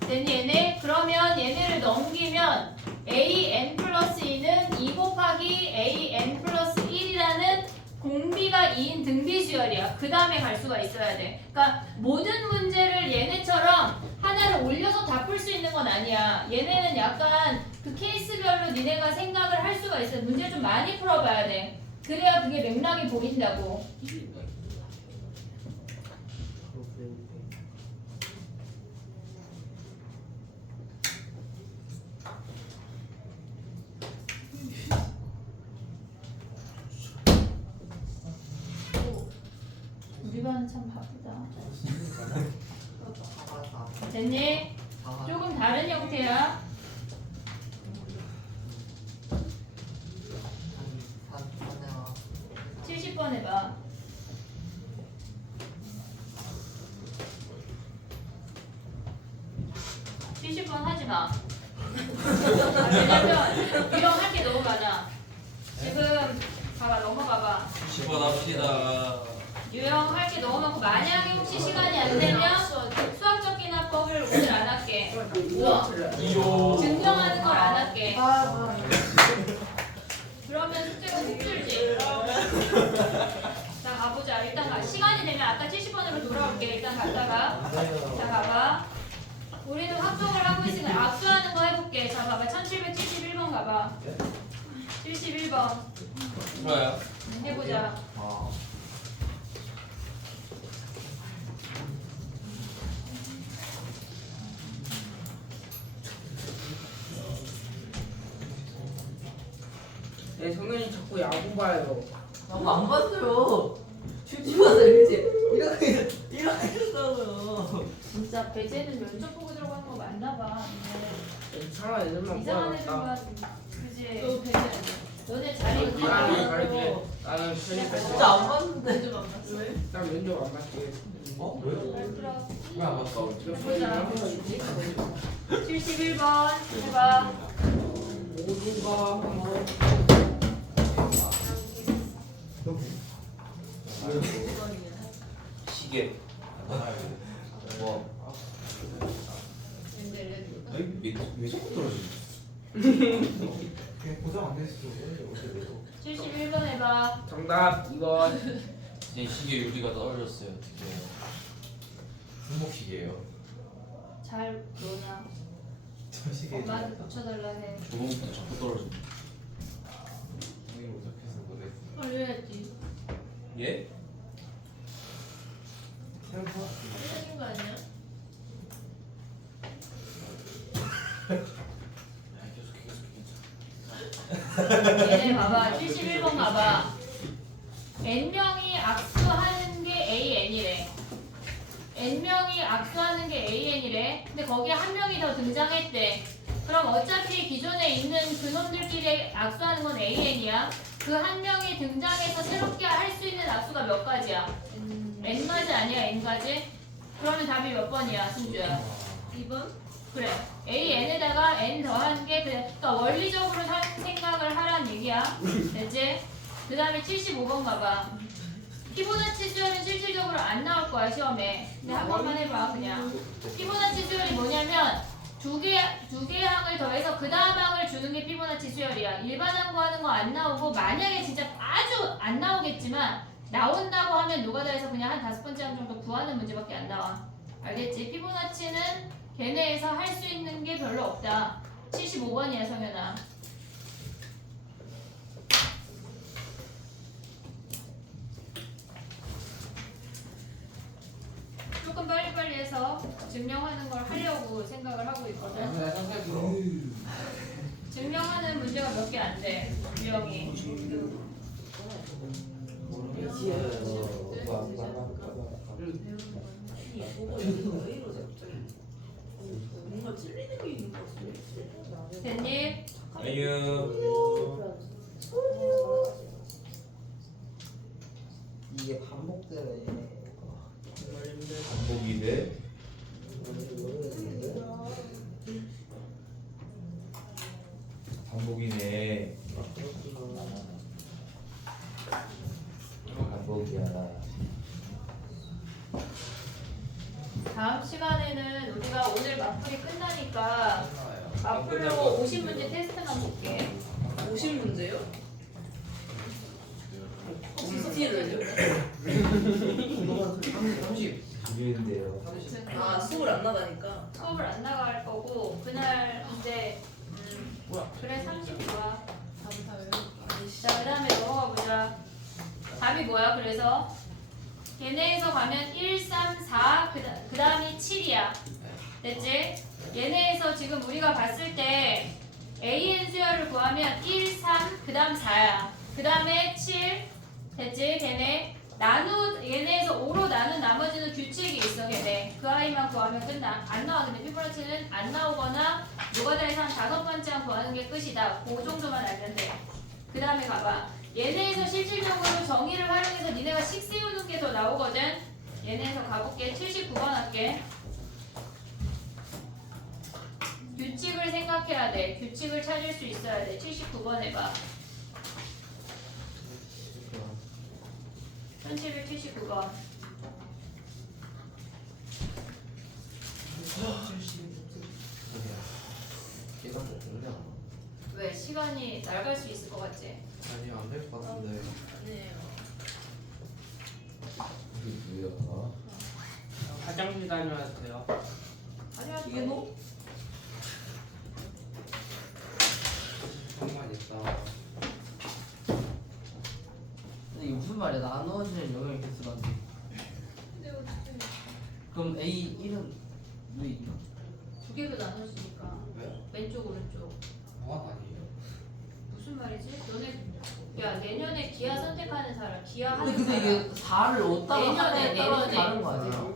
됐니 얘네? 그러면 얘네를 넘기면 AN 플러스 2는 2 곱하기 AN 플러스 1이라는 공비가 2인 등비수열이야. 그 다음에 갈 수가 있어야 돼. 그러니까 모든 문제를 얘네처럼 하나를 올려서 다 풀 수 있는 건 아니야. 얘네는 약간 그 케이스별로 니네가 생각을 할 수가 있어. 문제 좀 많이 풀어봐야 돼. 그래야 그게 맥락이 보인다고. 우리 반은 참 바쁘다. 됐니? 조금 다른 형태야. 한 70번 해봐. 하지마. 왜냐면 유형할 게 너무 많아. 지금 봐봐 넘어가봐. 10번 합시다. 유형할 게 너무 많고 만약에 혹시 시간이 안 되면 수학적 기납법을 오늘 안 할게. 이요. 증명하는 걸 안 할게. 그러면 숙제가 힘들지. 자 가보자. 일단 가. 시간이 되면 아까 70번으로 돌아올게. 일단 갔다가 자 가봐. 우리는 합동을 하고 있으니까 악수하는 거 해볼게. 자 봐봐. 1771번 가봐. 71번 좋아요. 해보자. 네, 성현이 자꾸 야구 봐요. 안 봤어요. 춤추면서 이렇게 했다고요. 진짜 배제는 면접 보고 들어가는 거 맞나 봐. 괜찮아, 애들만 이상한 모아놨다. 애들만 그지. 또 배제 아니야. 너네 자리 나는 가면 갈게. 나는 편입할 진짜 안 봤는데. 면접 안 봤어. 왜? 난 면접 안 봤지. 어? 왜? 그럼 왜 안 봤어? 해보자. 71번 해봐. 모두가 한번 시계. 뭐? 왜 자꾸 떨어지지? 그냥 고정 안 됐어. 71번 해봐. 정답 2번. 제 시계 유리가 떨어졌어요. 어떻게? 분목식이에요. 잘 노냐? 저 시계 엄마한테 붙여달라 해. 조금부터 자꾸 떨어져. 형이 오작해서 못했어. 올려야지. 예? 올려진 거 아니야? 얘네 봐봐. 71번 봐봐. N명이 악수하는 게 AN이래. N명이 악수하는 게 AN이래. 근데 거기에 한 명이 더 등장했대. 그럼 어차피 기존에 있는 그놈들끼리 악수하는 건 AN이야. 그 한 명이 등장해서 새롭게 할 수 있는 악수가 몇 가지야? N가지 아니야? N가지? 그러면 답이 몇 번이야, 승주야? 2번? 그래. AN에다가 N 더한 게 그러니까 원리적으로 생각을 하란 얘기야. 됐지? 그 다음에 75번 가봐. 피보나치 수열은 실질적으로 안 나올 거야 시험에. 근데 한 번만 해봐 그냥. 피보나치 수열이 뭐냐면 두 개 항을 더해서 그 다음 항을 주는 게 피보나치 수열이야. 일반 항 구하는 거 안 나오고 만약에 진짜 아주 안 나오겠지만 나온다고 하면 노가다에서 그냥 한 5번째 항 정도 구하는 문제밖에 안 나와. 알겠지? 피보나치는 걔네에서 할 수 있는 게 별로 없다. 75번이야 성현아. 조금 빨리빨리 해서 증명하는 걸 하려고 생각을 하고 있거든. 증명하는 문제가 몇 개 안 돼. 유형이. 뭔가 찔리는 게 있는 것 같아. 됐니? 아유. 이게 반복되네. 반복이 돼? 반복이네. 반복이야. 다음 시간에는 우리가 오늘 맞풀이 끝나니까 맞풀로 50문제 테스트만 볼게. 50문제요? TT를 30. 중요한데요. 아 수업을 안 나가니까. 수업을 안 나갈 거고 그날 이제 뭐야? 그래 30과 답을 다 외우고. 자, 그 다음에 넘어가 보자. 답이 뭐야, 그래서? 얘네에서 가면 1, 3, 4, 그 다음이 7이야. 됐지? 얘네에서 지금 우리가 봤을 때 AN 수열을 구하면 1, 3, 그 다음 4야. 그 다음에 7, 됐지? 걔네. 얘네에서 5로 나눈 나머지는 규칙이 있어, 걔네. 그 아이만 구하면 끝나. 안 나와. 근데 피보나치는 안 나오거나 노가다에서 한 5번째 한 구하는 게 끝이다. 그 정도만 알면 돼. 그 다음에 가봐. 얘네에서 실질적으로 정의를 활용해서 니네가 식 세우는 게 더 나오거든. 얘네에서 가볼게. 79번 할게. 규칙을 생각해야 돼. 규칙을 찾을 수 있어야 돼. 79번 해봐. 1779번. 계산 못했냐? 왜? 시간이 나갈 수 있을 것 같지? 아니 안 될 것 같은데. 아니에요. 이게 뭐야? 화장실 다녀와도 돼요? 아니야, 이게 너? 정말 있다. 근데 이게 무슨 말이야? 나누어지는 영역의 개수란데. 근데 어떻게 그럼 A 1은 왜 있나? 두 개로 나눠지니까. 왜요? 왼쪽, 오른쪽. 뭐가 아니에요? 무슨 말이지? 너네 야 내년에 기아 선택하는 사람 기아 근데 하는 근데 사람 이게 4를 어디다가 내년에, 하냐에 따라서 내년에. 다른 거 아니야?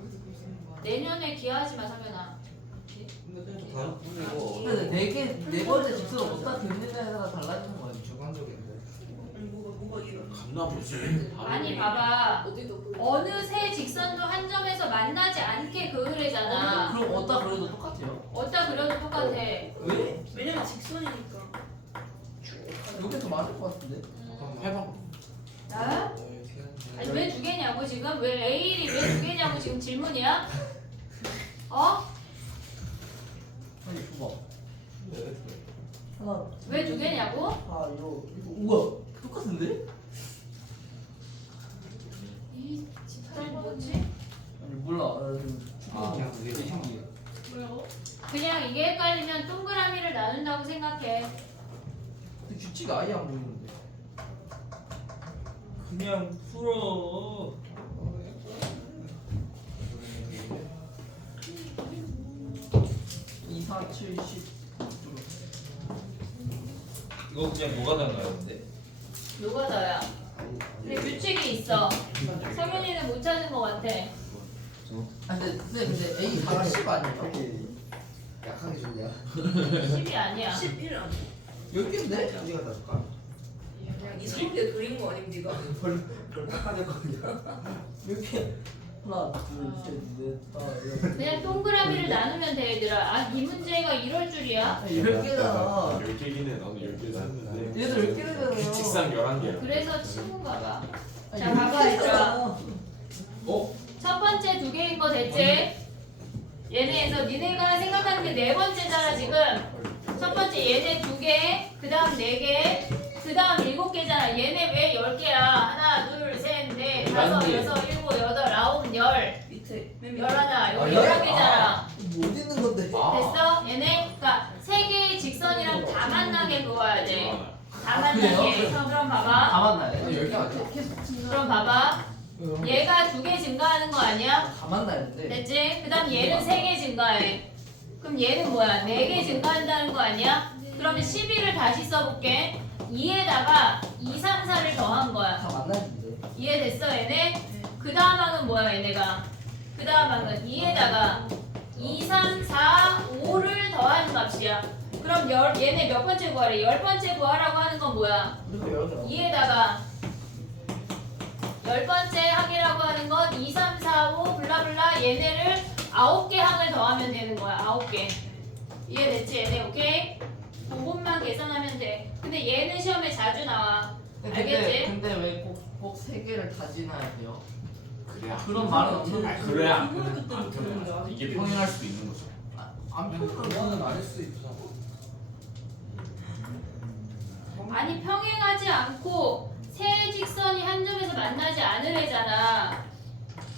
내년에 기아 하지 마 성현아. 근데 그냥 좀 다른 뿐이고 근데 네 번째 직수를 어디다 듣느냐에 따라 달라지는 거 아니야? 주관적인데 뭐가 이런. 갔나 보지. 아니 봐봐 어디도 그. 어느 세 직선도 한 점에서 만나지 않게 그으래잖아. 그럼 어디다 그래도 똑같아요? 어디다 그려도 똑같아. 왜? 왜냐면 직선이니까. 이게 더 맞을 것 같은데? 해봐. 나? 아니 왜 두 개냐고 지금? 왜 A일이 왜 두 개냐고 지금 질문이야? 어? 아니 봐봐. 왜? 하나. 왜 두 개냐고? 아 이거 우와 똑같은데? 이 집단 뭐지? 아니 몰라. 아, 그냥 그게 되게 신기해. 뭐라고? 그냥 이게 헷갈리면 동그라미를 나눈다고 생각해. 근데 규칙이 아예 안 보이는데. 그냥 풀어. 2, 4, 7, 10. 이거 그냥 뭐가 달라요, 근데? 노가다야. 근데 규칙이 있어. 성현이는 못 찾은 것 같아. 아 근데 A 4가 10 아니에요? 약하게 주냐? 10이 아니야. 11 아니야. 몇 개인데? 어디가 다 줄까? 그냥 이 성대 그린 거 아님 니가? 그걸 닦아낼 거 아니야? 몇 개? 하나 둘셋넷 다섯 그냥 동그라미를 나누면 돼 얘들아. 아 이 문제가 이럴 줄이야? 10개잖아 10개긴 해. 나도 10개 샀는데. 얘들 10개잖아요 책상 11개야. 그래서 친구가 봐. 자 봐봐 얘들아. 첫 번째 두 개인 거 됐지? 얘네에서 니네가 생각하는 게 네 번째잖아 지금. 첫 번째 얘네 두 개, 그 다음 네 개, 그 다음 7개잖아. 얘네 왜 10개야? 하나, 둘, 셋, 넷, 다섯, 여섯, 일곱, 여덟, 아홉, 열. 밑에 열하나. 여기 아, 11개잖아. 못 있는 건데 됐어? 얘네? 그러니까 세 개의 직선이랑 다 만나게 그어야 돼. 다 그래요? 만나게. 그럼 봐봐. 다 만나요? 10개 아니야? 그럼 봐봐. 얘가 2개 증가하는 거 아니야? 다 만나야 돼 됐지? 그 다음 얘는 3개 증가해. 그럼 얘는 뭐야? 4개 증가한다는 거 아니야? 그러면 12를 다시 써볼게. 2에다가 2, 3, 4를 더한 거야. 다 만나야 돼 이해됐어 얘네? 그 다음 항은 뭐야 얘네가? 그 다음 항은 2에다가 2, 3, 4, 5를 더하는 값이야. 그럼 얘네 몇 번째 구하래? 10번째 구하라고 하는 건 뭐야? 그리고 여기가 2에다가 10번째 항이라고 하는 건 2, 3, 4, 5 블라블라 얘네를 9개 항을 더하면 되는 거야. 9개. 이해됐지 얘네? 오케이? 그것만 계산하면 돼. 근데 얘는 시험에 자주 나와. 알겠지? 근데 왜 꼭 3개를 다 지나야 돼요? 그래야. 그런 말은 없는 아, 그래야 안 그때 편해. 이게 평행할 수도 있는 거죠. 안 편한 그거는 아닐 수도 있잖아. 아니 평행하지 않고 세 직선이 한 점에서 만나지 않으래잖아.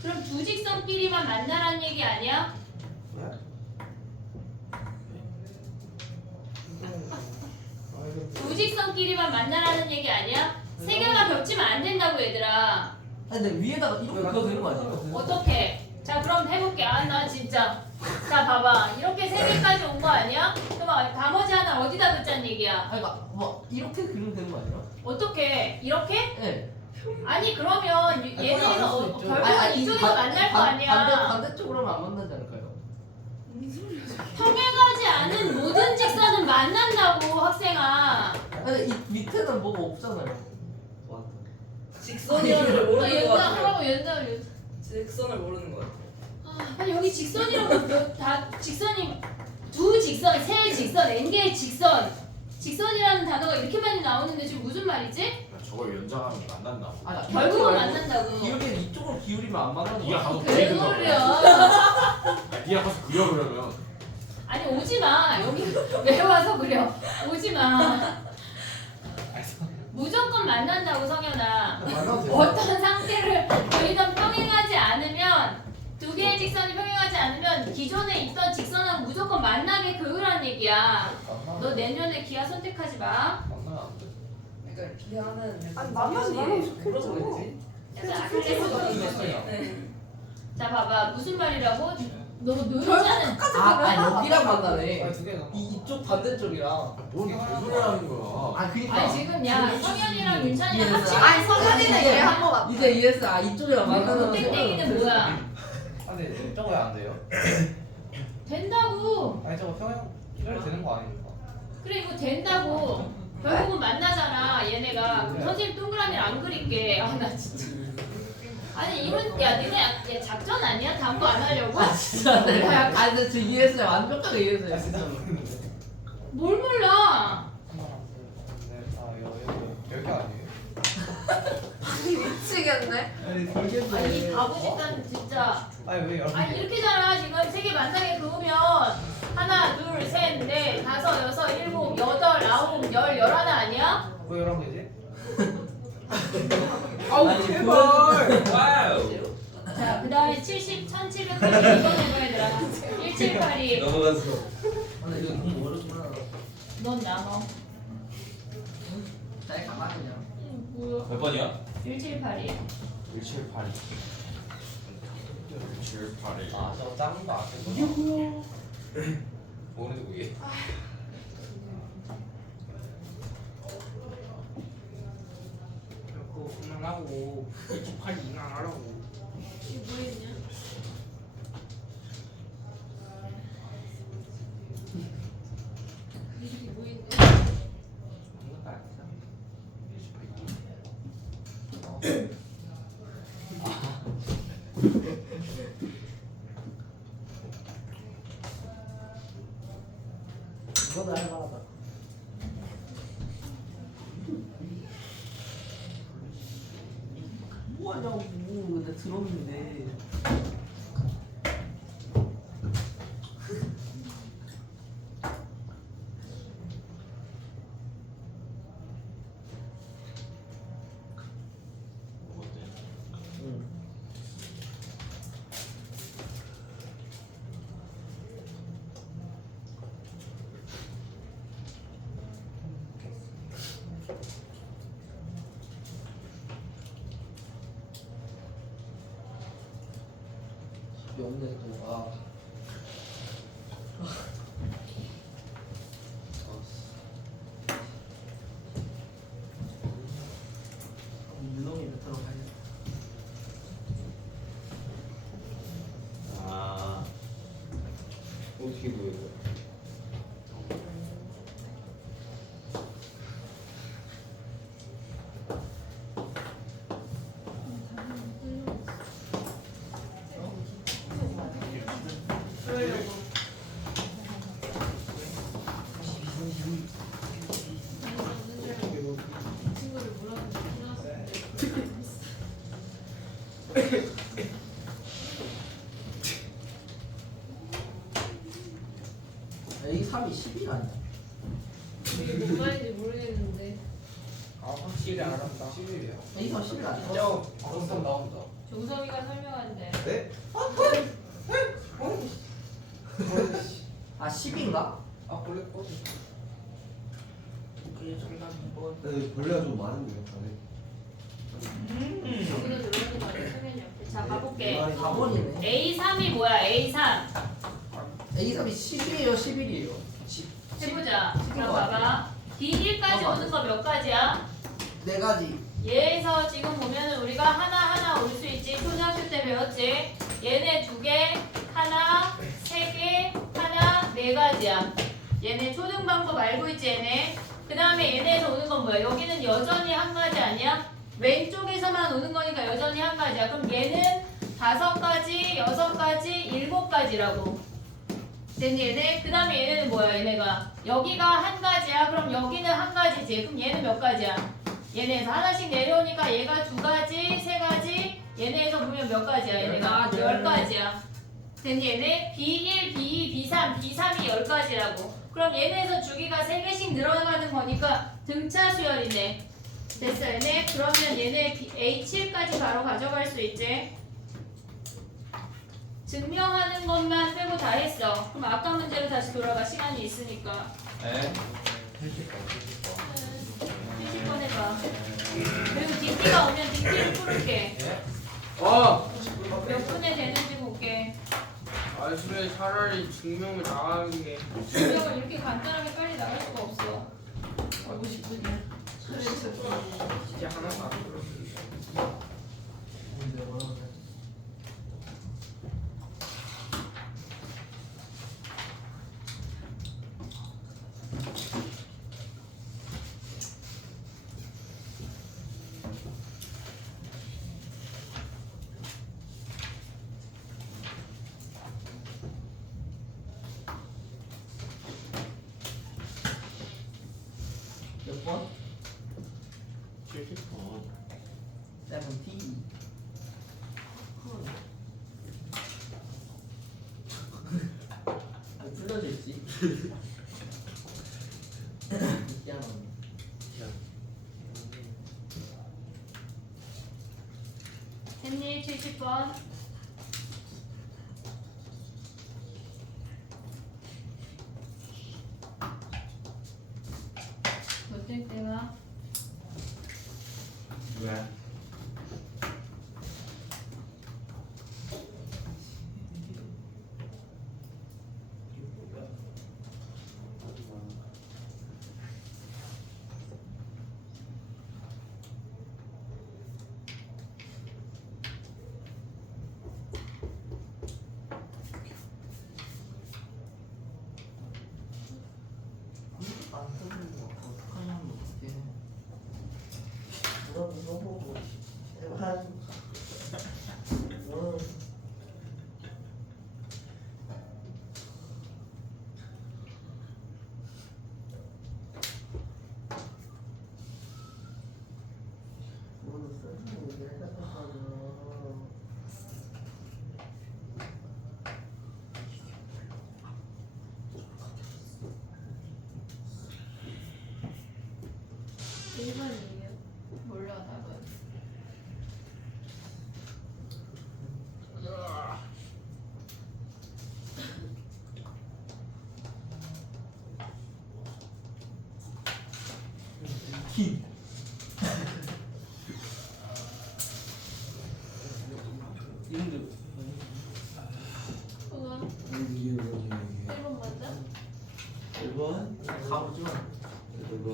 그럼 두 직선끼리만 만나라는 얘기 아니야? 두 직선끼리만 만나라는 얘기 아니야? 세 개가 겹치면 안 된다고 얘들아. 아니 근데 위에다가 이렇게 그어도 되는 거 아니에요? 어떻게? 자 그럼 해볼게. 아 나 진짜. 자 봐봐. 이렇게 세 개까지 온 거 아니야? 그럼 나머지 하나 어디다 넣자는 얘기야? 아니 그러니까 뭐 이렇게 그리면 되는 거 아니에요? 어떻게? 이렇게? 네 아니 그러면 얘네가 수 있죠. 결국은 이쪽에서 만날 거 아니야. 반대쪽으로 하면 안 만나지 않을까요? 평행하지 않은 모든 직선은 만난다고 학생아. 아니 이 밑에는 뭐가 없잖아요 직선이라는 걸 모르는 것 같아요. 하라고 연장 직선을 모르는 것 같아요. 아니 여기 직선이라고 다 직선이 두 직선, 세 직선, n 개의 직선이라는 단어가 이렇게 많이 나오는데 지금 무슨 말이지? 저걸 연장하면 만난다고. 아, 결국은 만난다고. 기울기는 이쪽으로 기울이면 안 만나는 네가 거야 가서 그 그리든가. 소리야. 네가 가서 그려 그러면. 아니 오지 마. 여기 왜 와서 그려? 오지 마. 무조건 만난다고 성현아. 만나도 돼요 어떤 상태를 그리던 평행하지 않으면 두 개의 직선이 평행하지 않으면 기존에 있던 직선하고 무조건 만나게 그으란 얘기야. 너 내년에 기아 선택하지 마. 만나면 안 돼. 그러니까 기하는 아니, 만나지 말라고 좋겠죠. 약간 아킬레스 네. 자 봐봐 무슨 말이라고? 너 노유자는 아 여기랑 만나네 아니, 두 개잖아. 이쪽 반대쪽이랑 뭔 개소리를 하는 거야. 아 그니까 아니 지금 야 성현이랑 윤찬이랑 이해됐어. 합치면 아니 성현이는 이제 얘한 거 같아. 이제 이해했어 아 이쪽이랑 만나는 땡땡이는 뭐야? 아, 근데 저거 왜 안 돼요? 된다고. 아니, 저거 평행 이래도 되는 거 아닙니까? 그래 이거 된다고. 결국은 만나잖아 얘네가. 그럼 선생님 동그라미를 안 그릴게. 아 나 진짜. 아니 이분 야 니네 야, 작전 아니야? 다음 거 안 하려고? 진짜 네. 아 근데 저 이해했어요 완벽하게 이해했어요 진짜 뭘 몰라? 하나, 둘, 셋, 넷, 다, 여, 10개 아니에요? 미치겠네. 아니 모르겠네 아니 이 바보 집단 진짜. 아니, 왜 10개? 아니 이렇게잖아 지금 세 개 만나게 그으면 하나 둘셋넷 다섯 여섯 일곱 여덟 아홉 열 열하나 아니야? 왜 11개지? 아우 제발 와우. 자 그 다음에 70 1780 이번 해봐야 되라 1782 넘어갔어. 근데 이거 너무 어렵구나 넌 나눠 잘 가봐 그냥 뭐야 몇 번이야? 1782 1782. 1782. 아, 저거 작은 거 아세요? 뭐는데 그게? 그거 그만하고 28 이상 하라고. 이게 뭐 있냐? 이게 뭐 있냐? 아무것도 아니야. 하냐고. 근데 들었는데. 응. 답이 없네 또. 아. 물렁이 메타로 가야겠다. 아 어떻게 보여? 그러려고. 친구를 물었는데 지났어. A3이 11 아니야? 이게 뭔 말인지 모르겠는데. 아 확실히 알았다. A3 11 아니야? 진짜 방송 나온다. 종섭이가 설명한대. 네? 아 10인가? 아 원래 꺼져. 오케이 정답 2번. 근데 벌레가 좀 많은데요, 안에. 여기도 들어오는 거 아니야? 설명이 없대. 자 가볼게. 4번이네. A3이 뭐야? A3. A3이 10이에요 11이에요? 해보자. 자 봐봐. D1까지 오는 거 몇 가지야? 4가지. 얘에서 지금 보면은 우리가 하나하나 올 수 있지. 초등학교 때 배웠지. 얘네 2개, 하나, 3개, 하나, 4가지야. 얘네 초등 방법 알고 있지 얘네. 그 다음에 얘네에서 오는 건 뭐야? 여기는 여전히 한 가지 아니야? 왼쪽에서만 오는 거니까 여전히 한 가지야. 그럼 얘는 5가지, 6가지, 7가지라고. 됐니 얘네? 그 다음에 얘네는 뭐야 얘네가? 여기가 한 가지야. 그럼 여기는 한 가지지. 그럼 얘는 몇 가지야? 얘네에서 하나씩 내려오니까 얘가 2가지, 3가지, 얘네에서 보면 몇 가지야 얘네가? 10가지야. 됐니 얘네? B1, B2, B3, B3이 10가지라고. 그럼 얘네에서 주기가 3개씩 늘어나가는 거니까 등차 수열이네. 됐어 얘네? 그러면 얘네 A7까지 바로 가져갈 수 있지. 증명하는 것만 빼고 다 했어. 그럼 아까 문제로 다시 돌아가. 시간이 있으니까. 에? 70번 해봐. 그리고 DT가 오면 DT를 풀을게. 몇 분에 되는지 볼게. 아 그래 차라리 증명을 나가는 게. 증명을 이렇게 간단하게 빨리 나갈 수가 없어. 50분이야. 진짜 하나도 안 들었는데. 뭔데 뭐라고 그래? 몇 번? 70번. 70. 아, 풀려져 있지. 미안하네. 했니? 70번. 못될 때가 왜? 안 뜨는 거 어떡하냐면 어떡해. 뭐라도 써보고. 1번이에요. 몰라 답은. 긴. 이름도 소감 여기 1번 맞아? 1번 가보지 마. 1번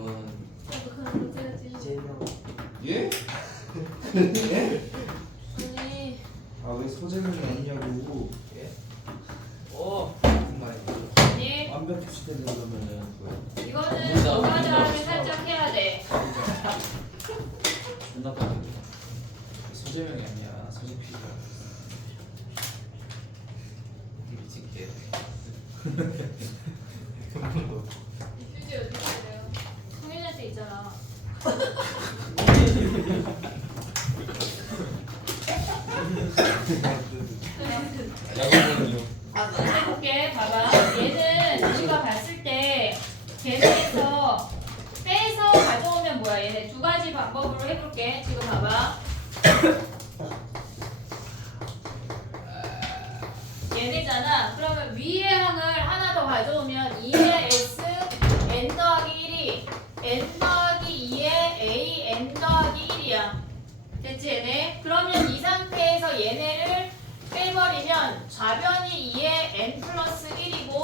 나도 그런 거 해야지. 이재명. 예? 아니 아 왜 소재명이 아니냐고 예? 무슨 말이야 아니 완벽히 시대되려면은 이거는 문자, 노가다를 문자. 살짝 해야 돼. 존나 빠르게. 소재명이 아니야 소재피가 미치게 휴지 어디 있어요? 성현한테 있잖아. 야구는요. 해볼게. 봐봐. 얘는 우리가 봤을 때 걔네에서 빼서 가져오면 뭐야? 얘네 두 가지 방법으로 해볼게. 지금 봐봐. 얘네잖아. 그러면 위의 항을 하나 더 가져오면 2의 x n 더하기 1이 n 더하기 2의 a n 더하기 1이야. 됐지 얘네? 그러면 이 상태에서 얘네를 빼버리면 좌변이 2의 n 플러스 1이고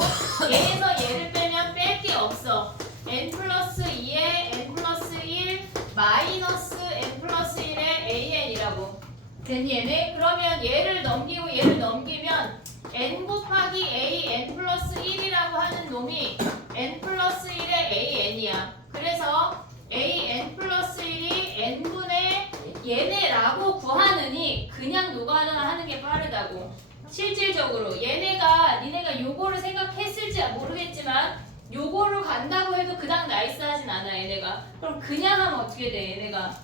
얘에서 얘를 빼면 뺄 게 없어. n 플러스 2의 n 플러스 1 마이너스 n 플러스 1의 an이라고. 됐니 얘네? 그러면 얘를 넘기고 얘를 넘기면 n 곱하기 a n 플러스 1이라고 하는 놈이 n 플러스 1의 an이야. 그래서 a n 플러스 1이 n분의 얘네라고 구하느니 그냥 노가다 하는 게 빠르다고. 실질적으로 얘네가 니네가 요거를 생각했을지 모르겠지만 요거를 간다고 해도 그닥 나이스하진 않아 얘네가. 그럼 그냥 하면 어떻게 돼 얘네가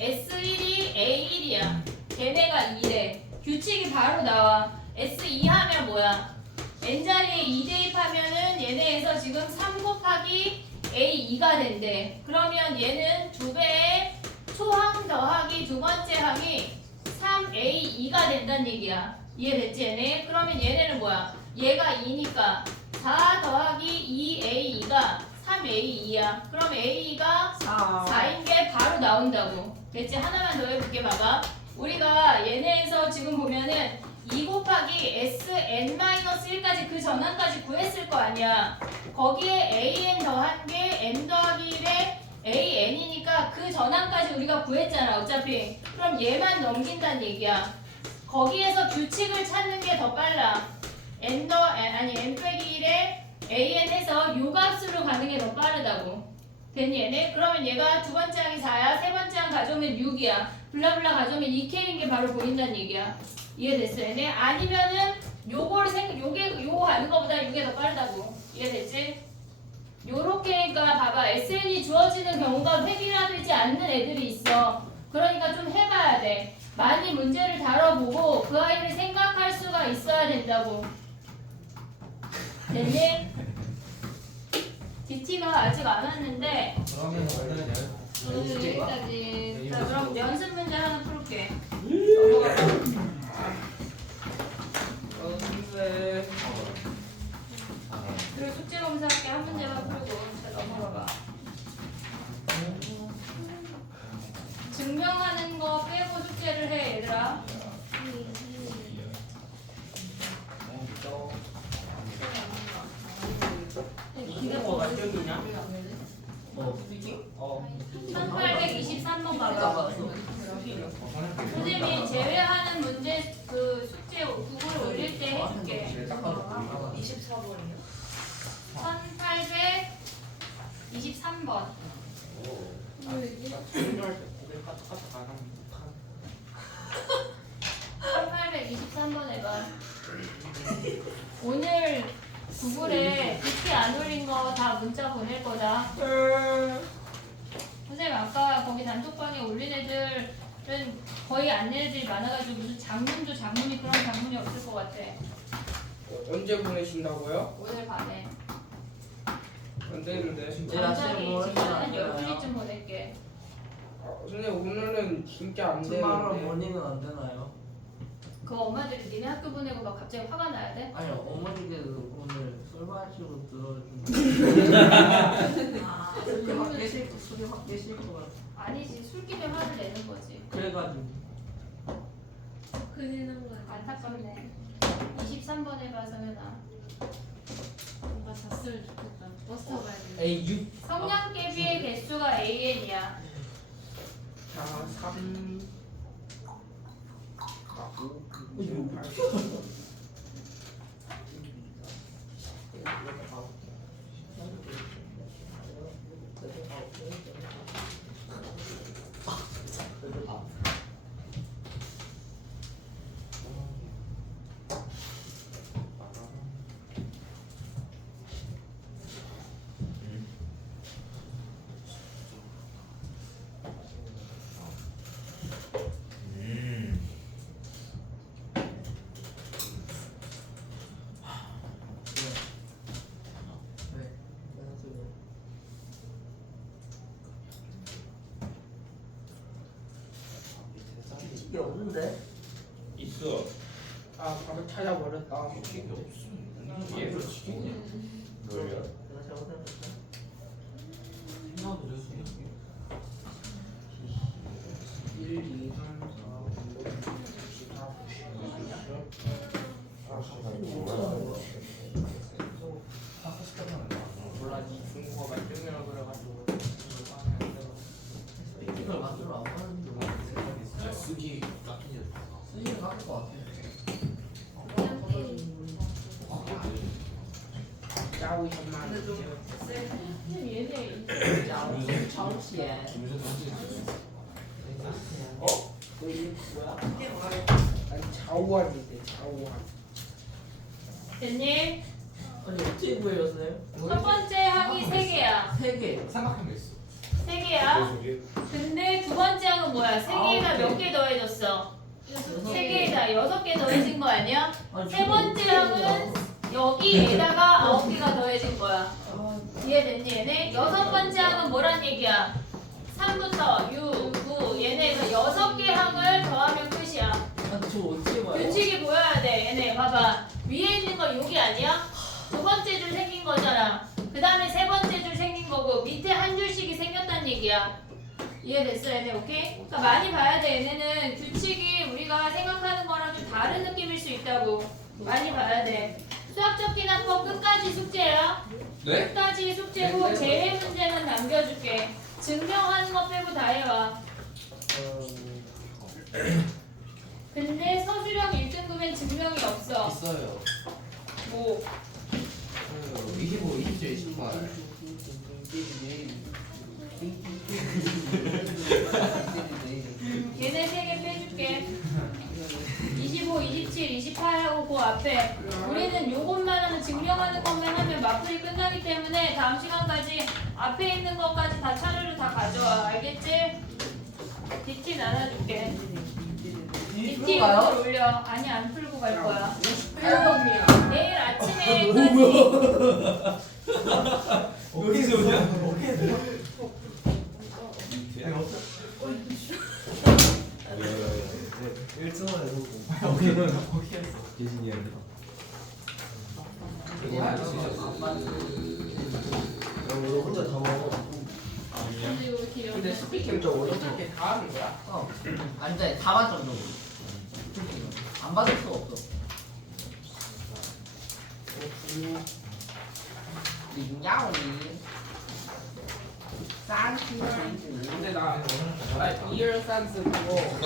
S1이 A1이야. 얘네가 2래. 규칙이 바로 나와. S2 하면 뭐야? n자리에 2 대입하면은 얘네에서 지금 3 곱하기 A2가 된대. 그러면 얘는 2배의 초항 더하기 두 번째 항이 3A2가 된다는 얘기야. 이해됐지 얘네? 그러면 얘네는 뭐야? 얘가 2니까 4 더하기 2A2가 3A2야. 그럼 A2가 4인 게 바로 나온다고. 됐지? 하나만 더 해볼게. 봐봐. 우리가 얘네에서 지금 보면은 2 곱하기 Sn-1까지 그 전항까지 구했을 거 아니야. 거기에 AN 더한 게 N 더하기 1에 AN이니까 그 전항까지 우리가 구했잖아 어차피. 그럼 얘만 넘긴다는 얘기야. 거기에서 규칙을 찾는 게 더 빨라. N 빼기 1에 AN 해서 요 값으로 가는 게 더 빠르다고. 됐니 얘네? 그러면 얘가 두 번째 항이 4야. 세 번째 항 가져오면 6이야. 블라블라 가져오면 2K인 게 바로 보인다는 얘기야. 이해됐어 얘네? 아니면은 요거를 요거 가는 거보다 이게 더 빠르다고. 이해됐지? 요렇게 그러니까 봐봐. SN이 주어지는 경우가 획일화되지 않는 애들이 있어. 그러니까 좀 해봐야 돼. 많이 문제를 다뤄보고 그 아이를 생각할 수가 있어야 된다고. 됐니? DT가 아직 안 왔는데 그러면 원래는 오늘 여기까지. 자 그럼 연습 문제 하나 풀게. 넘어가자. 선생. 그리고 숙제 검사할게. 한 문제만 풀고 자 넘어가봐. 증명하는 거 빼고 숙제를 해 얘들아. 기대가 기억이냐? 어. 1823번 봐봐. 선생님이 제외하는 문제 그 숙제 국어를 올릴 때 해줄게. 24번이요? 1823번. 뭐지? 공부할 때 고개 까딱까딱 안 하면 어떡하나? 1823번 해봐. 오늘 구글에 DT 안 올린 거 다 문자 보낼 거다. 선생님 아까 거기 단톡방에 올린 애들은 거의 안 낸 애들이 많아가지고 무슨 장문도 장문이 그런 장문이 없을 것 같아. 언제 보내신다고요? 오늘 밤에. 안 되는데. 이제 나 당장에 시험 뭐 지금 한 할줄 알아요. 12시쯤 보낼게. 진짜 안 투마로 되는데. 모닝은 안 되나요? 그 엄마들이 니네 학교 보내고 막 갑자기 화가 나야 돼? 아니 어머니께서 오늘 썰바시로 들어준. 아 술이 확 깨실 것 같아. 아니지 술기를 화를 내는 거지. 그래가지고 큰일 난거 아니야? 안타깝네. 23번에 봐서 해놔. 뭔가 잤으면 좋겠다. 버스 타고 가야 돼. A6 성냥개비의 개수가 AN이야. 자, 3 이게 없는데? 있어. 아, 바로 찾아버렸다. 얘로 치겠냐? 뭘요? 내가 잘못했어. 생각도 될수 있는 1, 2, 3, 4, 5, 6, 7, 8, 몰라, 니 중국어 만등이라 그래가지고 이걸 만들어 안 하는데 진짜 쓰기 깎이냐. 쓰기는 깎을 것 같아. 짜우 정말 얘네 야, 정치에. 김유선 당신 너 이게 뭐야? 아니 좌우한인데 좌우한. 됐니? 아니 어떻게 구해요, 쌤? 첫 번째 항이 3개야. 3개. 삼각형 있어. 3개야. 근데 두 번째 항은 뭐야? 3개에다 몇 개 더해졌어? 3개에다 6개 더해진 거 아니야? 세 번째 항은 여기에다가 9개가 더해진 거야. 이해됐니 얘네? 여섯 번째 항은 뭐란 얘기야? 3부터 6, 9 얘네에서 6개 항을 더하면 끝이야. 아, 저 어떻게 봐요? 규칙이 보여야 돼 얘네 봐봐. 위에 있는 거 여기 아니야? 두 번째 줄 생긴 거잖아. 그 다음에 세 번째 줄 생긴 거고 밑에 한 줄씩이 생겼단 얘기야. 이해됐어 얘네 오케이? 그러니까 많이 봐야 돼 얘네는 규칙이 우리가 생각하는 거랑 좀 다른 느낌일 수 있다고. 많이 봐야 돼. 수학적 기납법 끝까지 숙제야. 네? 끝까지 숙제고 제외 문제는 남겨줄게. 증명하는 거 빼고 다 해와. 근데 서술형 1등급엔 증명이 없어. 있어요. 뭐 25, 27, 28. 얘네 3개 빼줄게. 25, 27, 28하고 그 앞에 우리는 요것만 하면 증명하는 것만 하면 마플이 끝나기 때문에 다음 시간까지 앞에 있는 것까지 다 차례로 다 가져와. 알겠지? DT 나눠줄게. DT 이걸 올려. 아니 안 풀고 갈 거야. 8번이야. 내일 아침에까지 어디서 오냐? 어디서 예진이한테. 혼자 다 먹어. 근데 이거 왜 이렇게 근데 스피킹 좀 어떻게 다 하는 거야? 안 돼. 다 맞죠, 너. 안 받을 수가 없어. 야옹이. 싼 근데 나 1열 산스 그거 거.